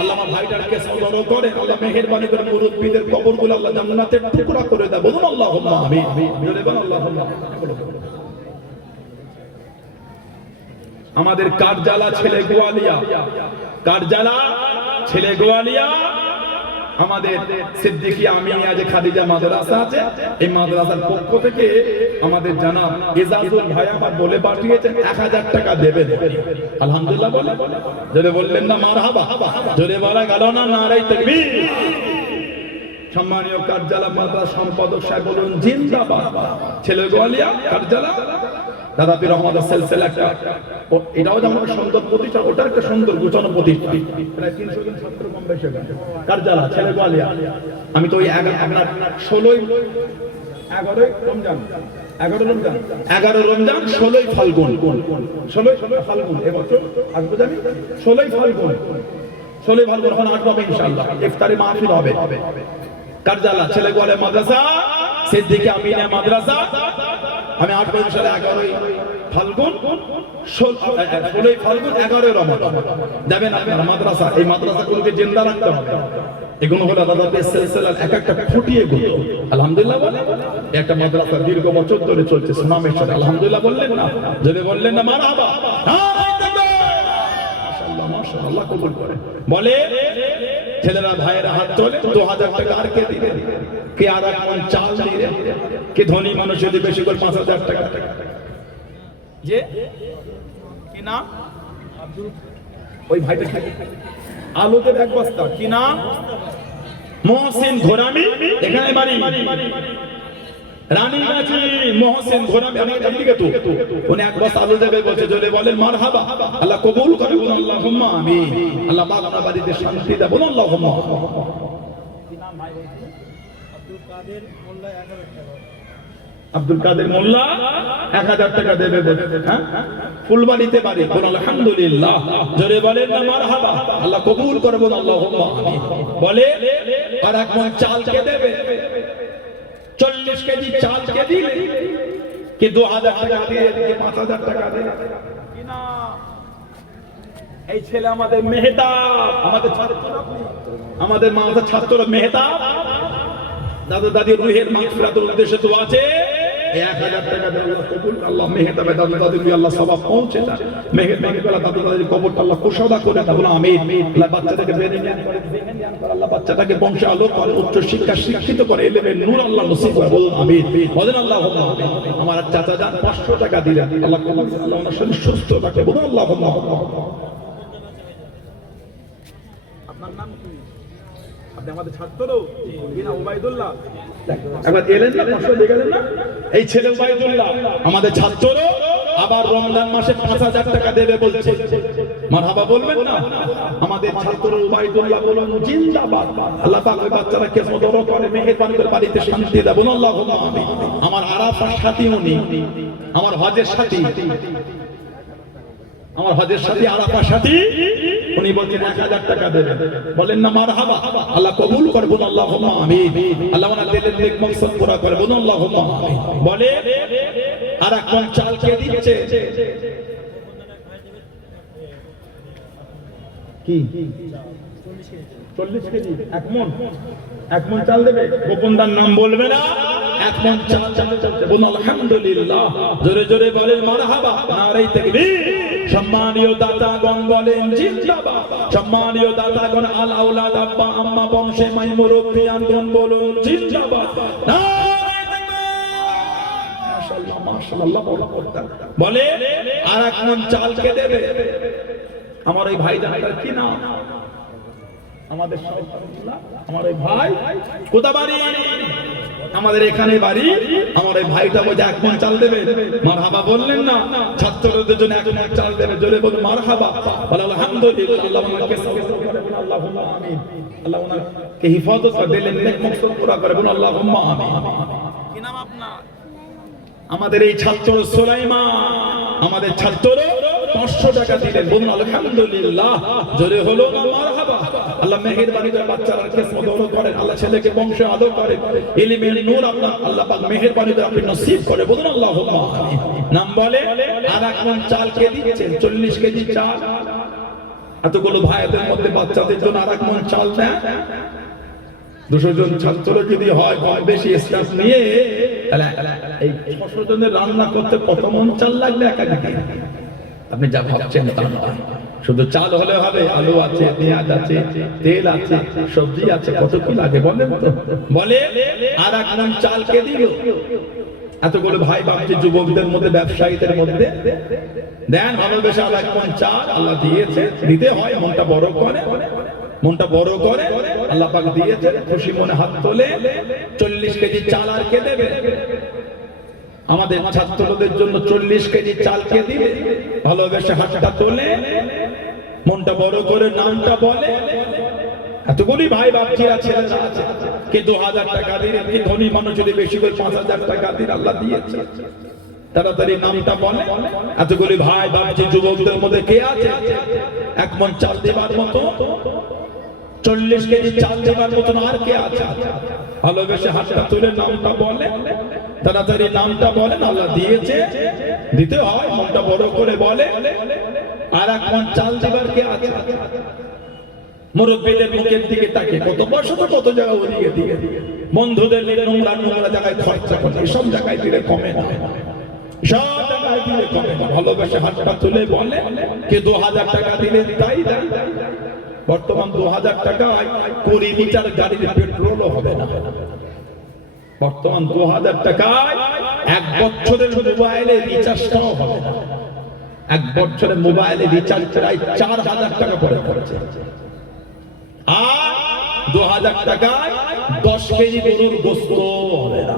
আল্লাহ আমার ভাইটাকে সবর করে, আল্লাহ মেহেরবানি করে মুরব্বিদের কবরগুলো আল্লাহ জান্নাতের টুকরা করে দেয়, বলুন আল্লাহুম্মা আমিন। জোরে বলুন আল্লাহুম্মা। আমাদের কারজালা ছেলে গোয়ালিয়া, কারজালা ছেলে গোয়ালিয়া, আমাদের সিদ্দিকিয়া আমিনিয়া যে খাদিজা মাদ্রাসা আছে, এই মাদ্রাসার পক্ষ থেকে আমাদের জানাব এজাজুল ভাই আমার বলে পাঠিয়েছেন 1000 টাকা দেবেন। আলহামদুলিল্লাহ বলে, জোরে বললেন না মারহাবা? জোরে বলা গেল না? নারাই তাকবীর। সম্মানীয় কারজালা মাদ্রাসা সম্পাদক সাহেব বলুন জিন্দাবাদ। ছেলে গোয়ালিয়া কারজালা দাদা পীর রহমত সিলসিলা, এটাও যেমন সুন্দর প্রতিষ্ঠান, ওটা একটা সুন্দর গুছানো প্রতিষ্ঠান, প্রায় 300 জন ছাত্র কম বেশি কারজালা ছেলে গোয়ালিয়া। আমি তো ওই আপনার 11 রমজান 16 ফাল্গুন 16 ফাল্গুন এবছর আসবো জানি, 16 ফাল্গুন এখন আসবো ইনশাআল্লাহ। ইফতারি মাহফিল হবে কারজালা ছেলে গোয়ালিয়া মাদ্রাসা, সিদ্দিকিয়া আমিনিয়া মাদ্রাসা। আমি 8 সালে 11 ফাল্গুন 16 ফাল্গুন 11 রমজান যাবেন আপনারা মাদ্রাসা। এই মাদ্রাসাগুলোকে জিন্দা রাখতে হবে। এগুলো হলো দাদাদের সিলসিলার এক একটা ফুটিয়ে গুলো। আলহামদুলিল্লাহ বলে একটা মাদ্রাসা দীর্ঘ বছর ধরে চলছে সুনামের সাথে। আলহামদুলিল্লাহ বললেন না? যদি বললেন না মারহাবা? মাশাআল্লাহ মাশাআল্লাহ, আল্লাহ কবুল করে। বলে ছেলেরা ভাইয়েরা হাত তোলে 2000 টাকা আর কে দিবে? কে আর কোন চাল দিবে? কে ধনী মানুষ যদি বেশি করে 5000 টাকা যে কি নাম আব্দুল, ওই ভাইটা আলুতে এক বস্তা, কি নাম? মহসিন ঘোরামি, এখানে বাড়ি রানীগাছি। মহসিন ঘোরামি আমার দিকে তো উনি এক বস্তা আলু দেবে বলছে, জোরে বলেন মারহাবা। আল্লাহ কবুল করে, বলুন আল্লাহুম্মা আমিন। আল্লাহ পাক আপনার বাড়িতে শান্তি দেয়, বলুন আল্লাহুম্মা। কি নাম ভাই? আব্দুল কাদের মোল্লা 11 টাকা। আব্দুল কাদের মোল্লা 1000 টাকা দেবে বলে, হ্যাঁ ফুলবাড়িতে বাড়ি, বলুন আলহামদুলিল্লাহ, জোরে বলেন না মারহাবা, আল্লাহ কবুল করে, বলুন আল্লাহুম্মা আমিন। বলে আর এক মণ চাল কে দেবে, 40 কেজি চাল কে দিলে কি 2000 টাকা দিয়ে, কি 5000 টাকা দিয়ে কিনা। এই ছেলে আমাদের মেহতাব, আমাদের ছাত্র, আমাদের মাদ্রাসার ছাত্র মেহতাব, দাদা দাদির রুহের মাগফিরাতের উদ্দেশ্যে দোয়া আছে। 1000 টাকা দিয়ে আল্লাহ কবুল, আল্লাহ মেহতাবে দাদা দাদির আল্লাহ সওয়াব পৌঁছে যায়, মেহরবানি করে দাদা দাদির কবরটা আল্লাহ কুশাদা করে দাও, বলো আমিন। আল্লাহ বাচ্চাটাকে বেড়ে জ্ঞান করে, জ্ঞান করে, আল্লাহ বাচ্চাটাকে বংশে আলো করে, উচ্চ শিক্ষা শিক্ষিত করে, এলেমে নূর আল্লাহ নসিব করে, বলুন আমিন, বলেন আল্লাহুম্মা আমিন। আমার চাচা যান 500 টাকা দিলেন, আল্লাহ কবুল, আল্লাহ ওনার শরীর সুস্থ রাখে, বলুন আল্লাহুম্মা আমিন। আপনার নাম কি? আপনি আমাদের ছাত্র কিনা ওবাইদুল্লাহ, একবার এলেন না 500 দিয়ে গেলেন না, এই ছেলে ওবাইদুল্লাহ আমাদের ছাত্র, আবার রমজান মাসে 5000 টাকা দেবে বলছে, মারহাবা বলবেন না। আমাদের ছাত্র ওবাইদুল্লাহ, বলুন জিন্দাবাদ, আল্লাহ পাক ওই বাচ্চারা কিসমত বড় করে, মেহেরবানি করে বাড়িতে শান্তি দেন, বলুন আল্লাহুম্মা আমিন। আমার আরাফার সাথী উনি, আমার হজের সাথী, আমার হজের সাথী, আরাফার সাথী, উনি বলছেন 1000 টাকা দেবেন, বলেন না মারহাবা, আল্লাহ কবুল করে, বলুন আল্লাহুম্মা আমিন। আল্লাহ ওনার দিলের নেক মাকসাদ পুরা করে, বলুন আল্লাহুম্মা আমিন। বলে আর এক মণ চাল কে দিচ্ছে, কি 40 কেজি, এক মণ চাল দেবে, গোপনদার নাম বলবে না, এক মণ চাল চলছে, বলুন আলহামদুলিল্লাহ, জোরে জোরে বলেন মারহাবা, নারে তাকবীর। সম্মানীয় দাতাগণ বলেন জিন্দাবাদ, সম্মানীয় দাতাগণ, আল আওলাদ আব্বা আম্মা বংশে মাই মুরব্বিয়ানগণ বলুন জিন্দাবাদ, নারে তাকবীর। মাশাআল্লাহ মাশাআল্লাহ, বলে আর এক মণ চাল কে দেবে, আমার এই ভাই জানাটার কি নাম, আমাদের আমার এই ভাই কোথা বাড়ি, আমাদের এখানে বাড়ি, আমার এই ভাইটা বলে 1 মণ চাল দেবে, মারহাবা বললেন না, ছাত্রদের জন্য 1 মণ চাল দেবে, জোরে বলুন মারহাবা, বলে আলহামদুলিল্লাহ, আল্লাহ ওনাকে সওয়াব করে, বলুন আল্লাহুম্মা আমিন। আল্লাহ ওনাকে হিফাজত করে, দিলেন নেক মাকসাদ পুরা করে, বলুন আল্লাহুম্মা আমিন। কি নাম আপনার? আমাদের এই ছাত্র সুলাইমান, আমাদের ছাত্র 500 টাকা দিলেন, বলুন আলহামদুলিল্লাহ, জোরে হলো না মারহাবা। আল্লাহ মেহেরবানি করে বাচ্চারা কিসমত বড় করেন, আল্লাহ ছেলেকে বংশে আলো করে, ইলমের নূর আল্লাহ পাক মেহেরবানি করে আপনি নসিব করে, বলুন আল্লাহুম্মা আমিন। নাম বলে আর এক মণ চাল কে দিচ্ছেন, 40 কেজি চাল, এতগুলো ভাইদের মধ্যে বাচ্চাদের জন্য আর এক মণ চাল দেন। 200 জন ছাত্র যদি হয়, কম বেশি স্টাফ নিয়ে, তাহলে এই 600 জনের রান্না করতে কত মণ চাল লাগবে একাধিক? আপনি যা ভাবছেন তা নয়, শুধু চাল হলে হবে, আলু আছে, পেঁয়াজ আছে, তেল আছে, সবজি আছে, কত কি লাগে বলেন তো। বলে আর এক মণ চাল কে দিল, এতগুলো ভাই ভাবছে যুবকদের মধ্যে, ব্যবসায়ীদের মধ্যে দেন, ভালোবেসে আর এক মণ চাল আল্লাহ দিয়েছে, দিতে হয়, মনটা বড় করে, মনটা বড় করে, আল্লাহ পাক দিয়েছে, খুশি মনে হাত তোলে। 40 কেজি চাল আর কে দেবে, আমাদের ছাত্রদের জন্য 40 কেজি চাল কে দিবে, ভালোবেসে হাতটা তোলে, মনটা বড় করে নামটা বলে। এতগুলি ভাই বাচ্চারা ছেলেরা আছে, কে 2000 টাকা দিলেন, কি ধনী মানুষ যদি বেশি করে 5000 টাকা দিন, আল্লাহ দিয়েছে, তাড়াতাড়ি নামটা বলে। এতগুলি ভাই বাচ্চা যুবকদের মধ্যে কে আছে 1 মণ চাল দেবার মতো, 40 কেজি চাল দেবার মতো আর কে আছে? ভালোবেসে হাতটা তুলে নামটা বলে, তাড়াতাড়ি নামটা বলেন, আল্লাহ দিয়েছে, দিতে হয়, মনটা বড় করে বলে। আর 1 মণ চাল দেবার কে আছে? মুরব্বিদের মুখের দিকে তাকিয়ে, কত বয়স তো কত জায়গা ওদিকে দিকে, বন্ধুদের নোংরা নোংরা জায়গায় খরচা করে, সব জায়গায় দিলে কমে না, সব জায়গায় দিলে কমে না। ভালোবেসে হাতটা তুলে বলে, কে 2000 টাকা দিলেন তাই দেন। বর্তমান 2000 টাকায় 20 লিটার গাড়ির পেট্রোলও হবে না। বর্তমান 2000 টাকায় 1 বছরের মোবাইলে রিচার্জটাও হবে না। 1 বছরের মোবাইলে রিচার্জ প্রায় 4000 টাকা করে পড়ছে। আর 2000 টাকায় 10 কেজি গরুর গোশত হবে না,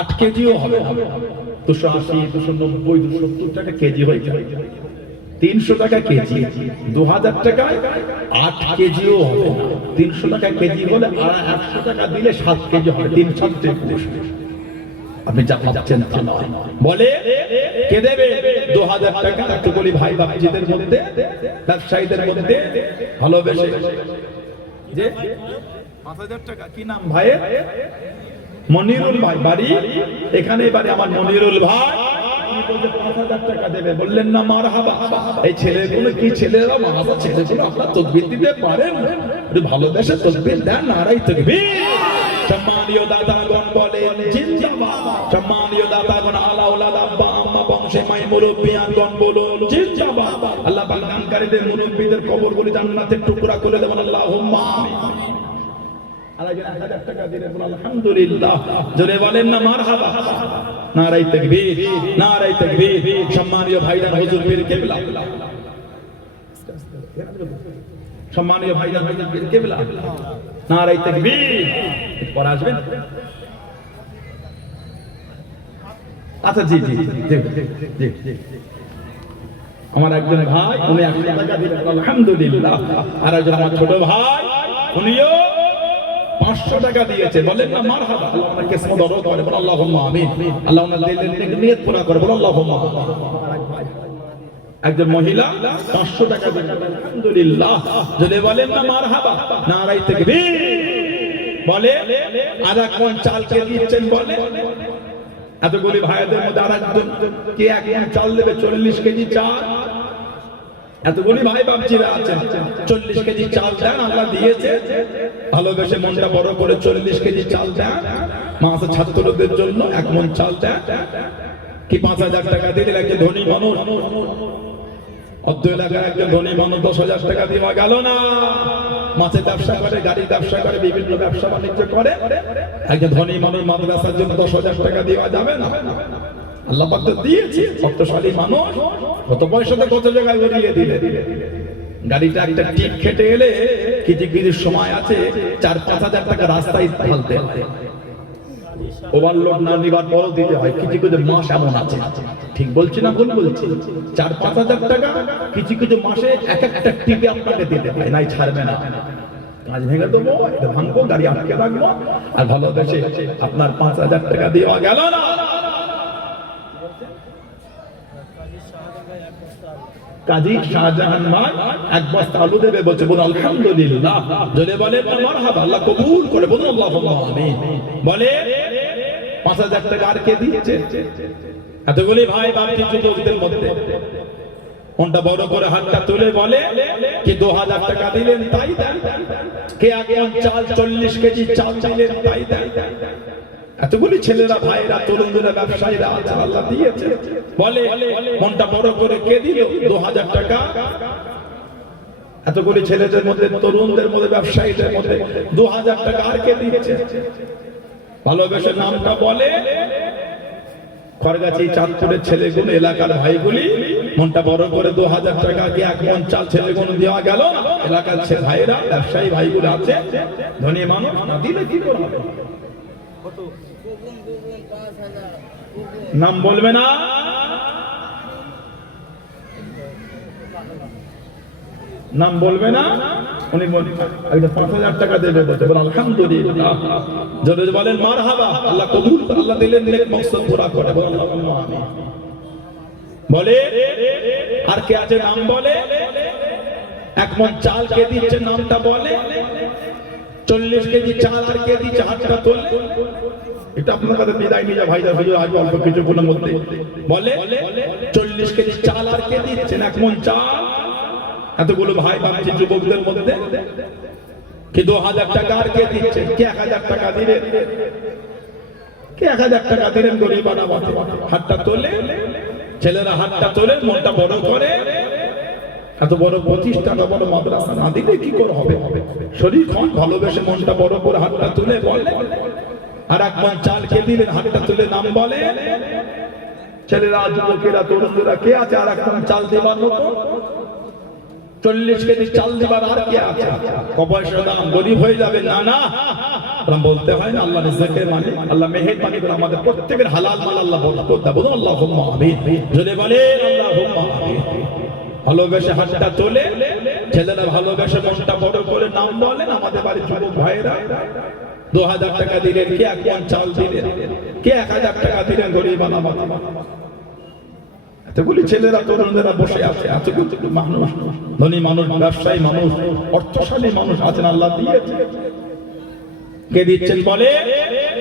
8 কেজিও হবে না। 280, 290, 270 টাকা কেজি হয়ে যাবে, 300 টাকা কেজি। 2000 টাকায় 8 কেজিও হবে না, 300 টাকা কেজি হলে আর 100 টাকা দিলে 7 কেজি হবে, 3 7 21। আপনি যা ভাবছেন তা নয়। বলে কে দেবে 2000 টাকা একটু বলি ভাই বাপজিদের মধ্যে, ব্যবসায়ীদের মধ্যে ভালোবেসে যে 5000 টাকা। কি নাম ভাইয়ের? মনিরুল ভাই, বাড়ি এখানে। বাড়ি আমার মনিরুল ভাই 5000 টাকা দেবে। বললেন না মারহাবা। এই ছেলেগুলো কি ছেলেরা, মাসা ছেলেগুলো আপনার তাকবীর দিতে পারেন, একটু ভালোবেসে তাকবীর দেন, নারাই তাকবীর। সম্মানীয় দাতাগণ বলেন জিন্দাবাদ। সম্মানীয় দাতাগণ, আলাউলাদ আব্বা আম্মা বংশে মাই মুরব্বিয়ানগণ বলুন জিন্দাবাদ। আল্লাহ পাক দানকারীদের মুরব্বিদের কবরগুলি জান্নাতের টুকরা করে দেবেন, আল্লাহুম্মা আমিন। আলাইহিন 1000 টাকা দিলে বলেন আলহামদুলিল্লাহ। জোরে বলেন না মারহাবা। নারায়ে তাকবীর, নারায়ে তাকবীর। সম্মানীয় ভাইজান, হুজুর পীর কিবলা, সম্মানীয় ভাইজান, হুজুর পীর কিবলা, নারায়ে তাকবীর। পরে আসবেন। আচ্ছা জি জি জি জি জি। আমার একজন ভাই, উনি 100 টাকা দিলেন আলহামদুলিল্লাহ। আর একজন আমার ছোট ভাই, উনিও 500 টাকা দিয়েছে। বলেন না মারহাবা। আল্লাহ ওনাকে কিসমত বড় করে, বলেন আল্লাহুম্মা আমিন। আল্লাহ ওনার দিলের নিয়ত পুরা করে, বলেন আল্লাহুম্মা আমিন। একজন মহিলা 500 টাকা দিলেন আলহামদুলিল্লাহ। যদি বলেন না মারহাবা, নারায়ে তাকবীর। বলে আর এক মন চাল কে দিচ্ছেন? বলে এতগুলি ভাইদের মধ্যে আর একজন কে এক মন চাল দেবে? 40 কেজি চাল। এতগুলি ভাই বাপজিরা আছেন, 40 কেজি চাল দেন। আল্লাহ দিয়েছে, ভালোবেসে মনটা বড় করে 40 কেজি চাল দেন। মাসে ছাত্রদের জন্য এক মন চাল দেন। কি 5000 টাকা দিলে একজন ধনী মানুষ, অর্ধ এলাকার একজন ধনী মানুষ 10,000 টাকা দেওয়া গেল না? মাছের ব্যবসা করে, গাড়ির ব্যবসা করে, বিভিন্ন ব্যবসা বাণিজ্য করে। একজন ধনী মানুষ মাদ্রাসার জন্য 10,000 টাকা দেওয়া যাবে না? আল্লাহ পাক তো দিয়েছে, অর্থশালী মানুষ কত পয়সাতে কত জায়গায় বেরিয়ে দিলে। গাড়িটা একটা টিপ খেটে এলে কিছু কিছু সময় আছে 4-5 হাজার টাকা রাস্তায় ঢালতে হয়। ওভারলোড না নিবার পরও দিতে হয়। কিছু কিছু মাস এমন আছে, ঠিক বলছি না ভুল বলছি? 4-5 হাজার টাকা কিছু কিছু মাসে এক একটা টিপে আপনাকে দিতে হয়, নাই ছাড়বে না। কাজ ভেঙে দেবো, এটা ভাঙবো, গাড়ি আটকে রাখবো, আর ভালোবেসে আপনার 5,000 টাকা দেওয়া গেল না। কাজী শাহজাহান ভাই 1 বস্তা আলু দেবে বলছে, বলুন আলহামদুলিল্লাহ। যদি বলে মারহাবা, আল্লাহ কবুল করে, বলুন আল্লাহুম্মা আমিন। বলে 5,000 টাকা আর কে দিয়েছে? এতগুলি ভাই বাপজি যুবকদের মধ্যে কোনটা বড় করে হাতটা তুলে বলে কি 2,000 টাকা দিলেন তাই দেন। কে আগে চাল 40 কেজি চাল দিলেন তাই দেন। এতগুলি ছেলেরা, ভাইরা, তরুণরা, ব্যবসায়ীরা আছে, আল্লাহ দিয়েছে। বলে মনটা বড় করে কে দিল 2,000 টাকা? এতগুলি ছেলেদের মধ্যে, তরুণদের মধ্যে, ব্যবসায়ীদের মধ্যে 2,000 টাকা আর কে দিয়েছে? ভালোবেসে নামটা বলে। খড়গাছি চাঁদপুরের ছেলেগুলো, এলাকার ভাইগুলি মনটা বড় করে 2,000 টাকা কি 1 মন চাল ছেলেগুলো দেওয়া গেল। এলাকার ভাইরা, ব্যবসায়ী ভাইগুলো আছে, ধনী মানুষ, না দিলে কি করবে? নাম বলবে না? নাম বলবে না? উনি 5,000 টাকা দেবে বলতে, বলেন আলহামদুলিল্লাহ। যদি বলেন মারহাবা, আল্লাহ কবুল করে, আল্লাহ দিলেন নেক মকসদ পুরা করে, বলেন আল্লাহুম্মা আমিন। বলে আর কে আছে? নাম বলে। 1 মন চাল কে দিচ্ছে? নামটা বলে। 40 কেজি চাল আর কে দিচ্ছে? হাতটা তোলে। এটা আপনার কাছে বিদায় নিয়ে যা ভাইরা, হুজুর আজ অল্প কিছুক্ষণের মধ্যে বলে 40 কেজি চাল আর কে দিচ্ছেন? 1 মন চাল। এতগুলো ভাই বাপজি যুবকদের মধ্যে কি 2,000 টাকা আর কে দিচ্ছে? কে 1,000 টাকা দিলেন? কে 1,000 টাকা দিলেন? গরিব বানাবাতে হাতটা তোলে। ছেলেরা হাতটা তোলে, মনটা বড় করে। এত বড় প্রতিষ্ঠান, বড় মাদ্রাসা না দিলে কি করে হবে? শরীর খন ভালোবেসে মনটা বড় করে হাতটা তুলে বলে আর 1 মন চাল কে দিলেন? হাতটা তুলে নাম বলে। ছেলেরা, যুবকেরা, তরুণরা কে আছে আর 1 মন চাল দেবার মতো? 40 কেজি চাল দিবার আর কে আছে? পয়সা দাম, গরিব হয়ে যাবে না? না, বলতে হয় না আল্লাহ রিজকের মানে, আল্লাহ মেহেরবানি করে আমাদের প্রত্যেকের হালাল মাল আল্লাহ বরকত দাও, বলুন আল্লাহুম্মা আমিন। যদি বলে আল্লাহুম্মা আমিন। ভালোবেসে হাতটা তোলে, ছেলেরা ভালোবেসে মনটা বড় করে নাম বলেন। আমাদের বাড়ির যুবক ভাইরা 2000 টাকা দিলেন, কে 1 মণ চাল দিলেন, কে 1000 টাকা দিলেন গরিব আনামত। এতগুলি ছেলেরা তরুণেরা বসে আছে, এতগুলো মানুষ, ধনী মানুষ, ব্যবসায়ী মানুষ, অর্থশালী মানুষ আছেন, আল্লাহ দিয়েছে। কে দিচ্ছেন বলে?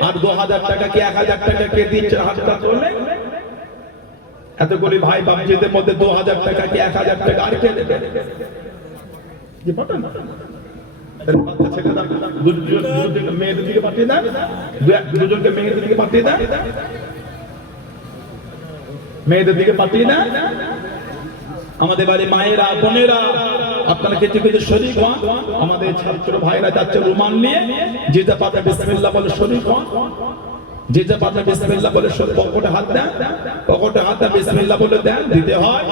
আর 2000 টাকা কি 1000 টাকা কে দিচ্ছেন? হাতটা তোলে। এতগুলি ভাই বাপজিদের মধ্যে 2000 টাকা কি 1000 টাকা আর কে দেবে? যে পাঠান বাচ্চা ছেলেরা দুজনকে মেয়েদের দিকে পাঠিয়ে দেন, দুজনকে মেয়েদের দিকে পাঠিয়ে দেন, মেয়েদের দিকে পাঠিয়ে দেন। আমাদের বাড়ি মায়েরা বোনেরা আপনারা কিছু কিছু শরীক হন। আমাদের ছাত্র ভাইরা যাচ্ছে রুমাল নিয়ে, যে যা পাতা বিসমিল্লাহ বলে শরীক হন, যে যা পাতা বিসমিল্লাহ বলে পকেটে হাত দেন, পকেটে হাত দেন বিসমিল্লাহ বলে দেন, দিতে হয়,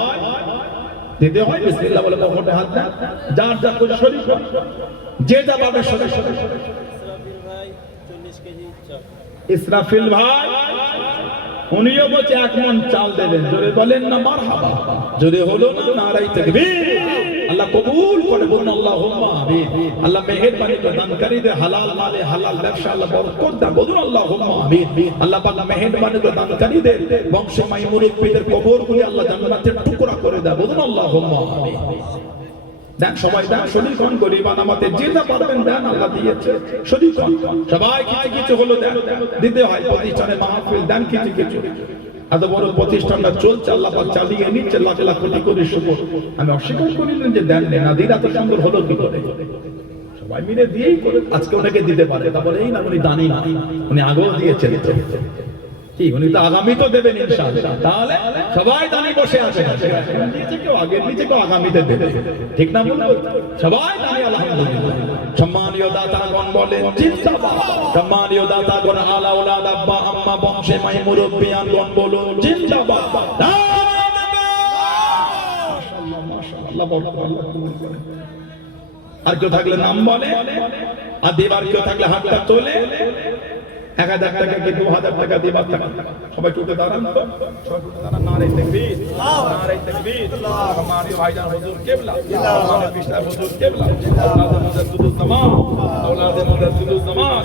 দিতে হয় বিসমিল্লাহ বলে পকেটে হাত দেন। যার যা করে শরীক হন, যে যা পাবে শরীক। ইসরাফিল ভাই উনিও বলছে 1 মণ চাল দেবেন, জোরে বলেন না মারহাবা। জোরে হলো না নারাই তাকবীর। আল্লাহ কবুল করে, বলুন আল্লাহুম্মা আমিন। আল্লাহ মেহেরবানি করে দানকারীদের হালাল মালে হালাল ব্যবসা আল্লাহ বরকত দান, বলুন আল্লাহুম্মা আমিন। আল্লাহ পাক মেহেরবানি করে দানকারীদের বংশময় মুরব্বিদের কবরগুলি আল্লাহ জান্নাতের টুকরা করে দেন, বলুন আল্লাহুম্মা আমিন। দেন সবাই দেন, শরীক হন, গরিব আনামতে যে যা পারবেন দেন, আল্লাহ দিয়েছে। শরীক হন সবাই, কিছু কিছু হলো দেন, দিতে হয়। প্রতিষ্ঠানে মাহফিল দেন কিছু কিছু। এত বড় প্রতিষ্ঠানটা চলছে, আল্লাহ পাক চালিয়ে নিচ্ছে, লাখ লাখ কোটি কোটি শুকর। আমি অস্বীকার করি না যে দেন না, দিন এত সুন্দর হলো কি করে? সবাই মিলে দিয়েই করে। আজকে ওনাকে দিতে পারে, তারপরে এই না উনি দানি না, উনি আগেও দিয়েছেন কি, উনি তো আগামী তো দেবেন ইনশাআল্লাহ। তাহলে সবাই দানি বসে আছে, নিচে কেউ আগে, নিচে কেউ আগামীতে দেবে, ঠিক না বলবো? সবাই দানি আলহামদুলিল্লাহ। সম্মানীয় দাতাগণ বলেন জিন্দাবাদ। সম্মানীয় দাতাগণ, আলা ওলাদ আব্বা আম্মা বংশে মাই মুরব্বিয়ানগণ বলুন জিন্দাবাদ। মাশাআল্লাহ মাশাআল্লাহ, আল্লাহ কবুল করে। আর কেউ থাকলে নাম বলে, আর দেবার কেউ থাকলে হাতটা তোলে। 1000 টাকা কি 2000 টাকা দিবার টাকা। সবাই টুকে দাঁড়ান তো, সবাই টুকে দাঁড়ান। নারে তাকবীর, নারে তাকবীর। हमारे भाईजान हुजूर किबला, हमारे पिछला हुजूर किबला, औलाद मुजद्दिदुज जमान, औलाद मुजद्दिदुज जमान।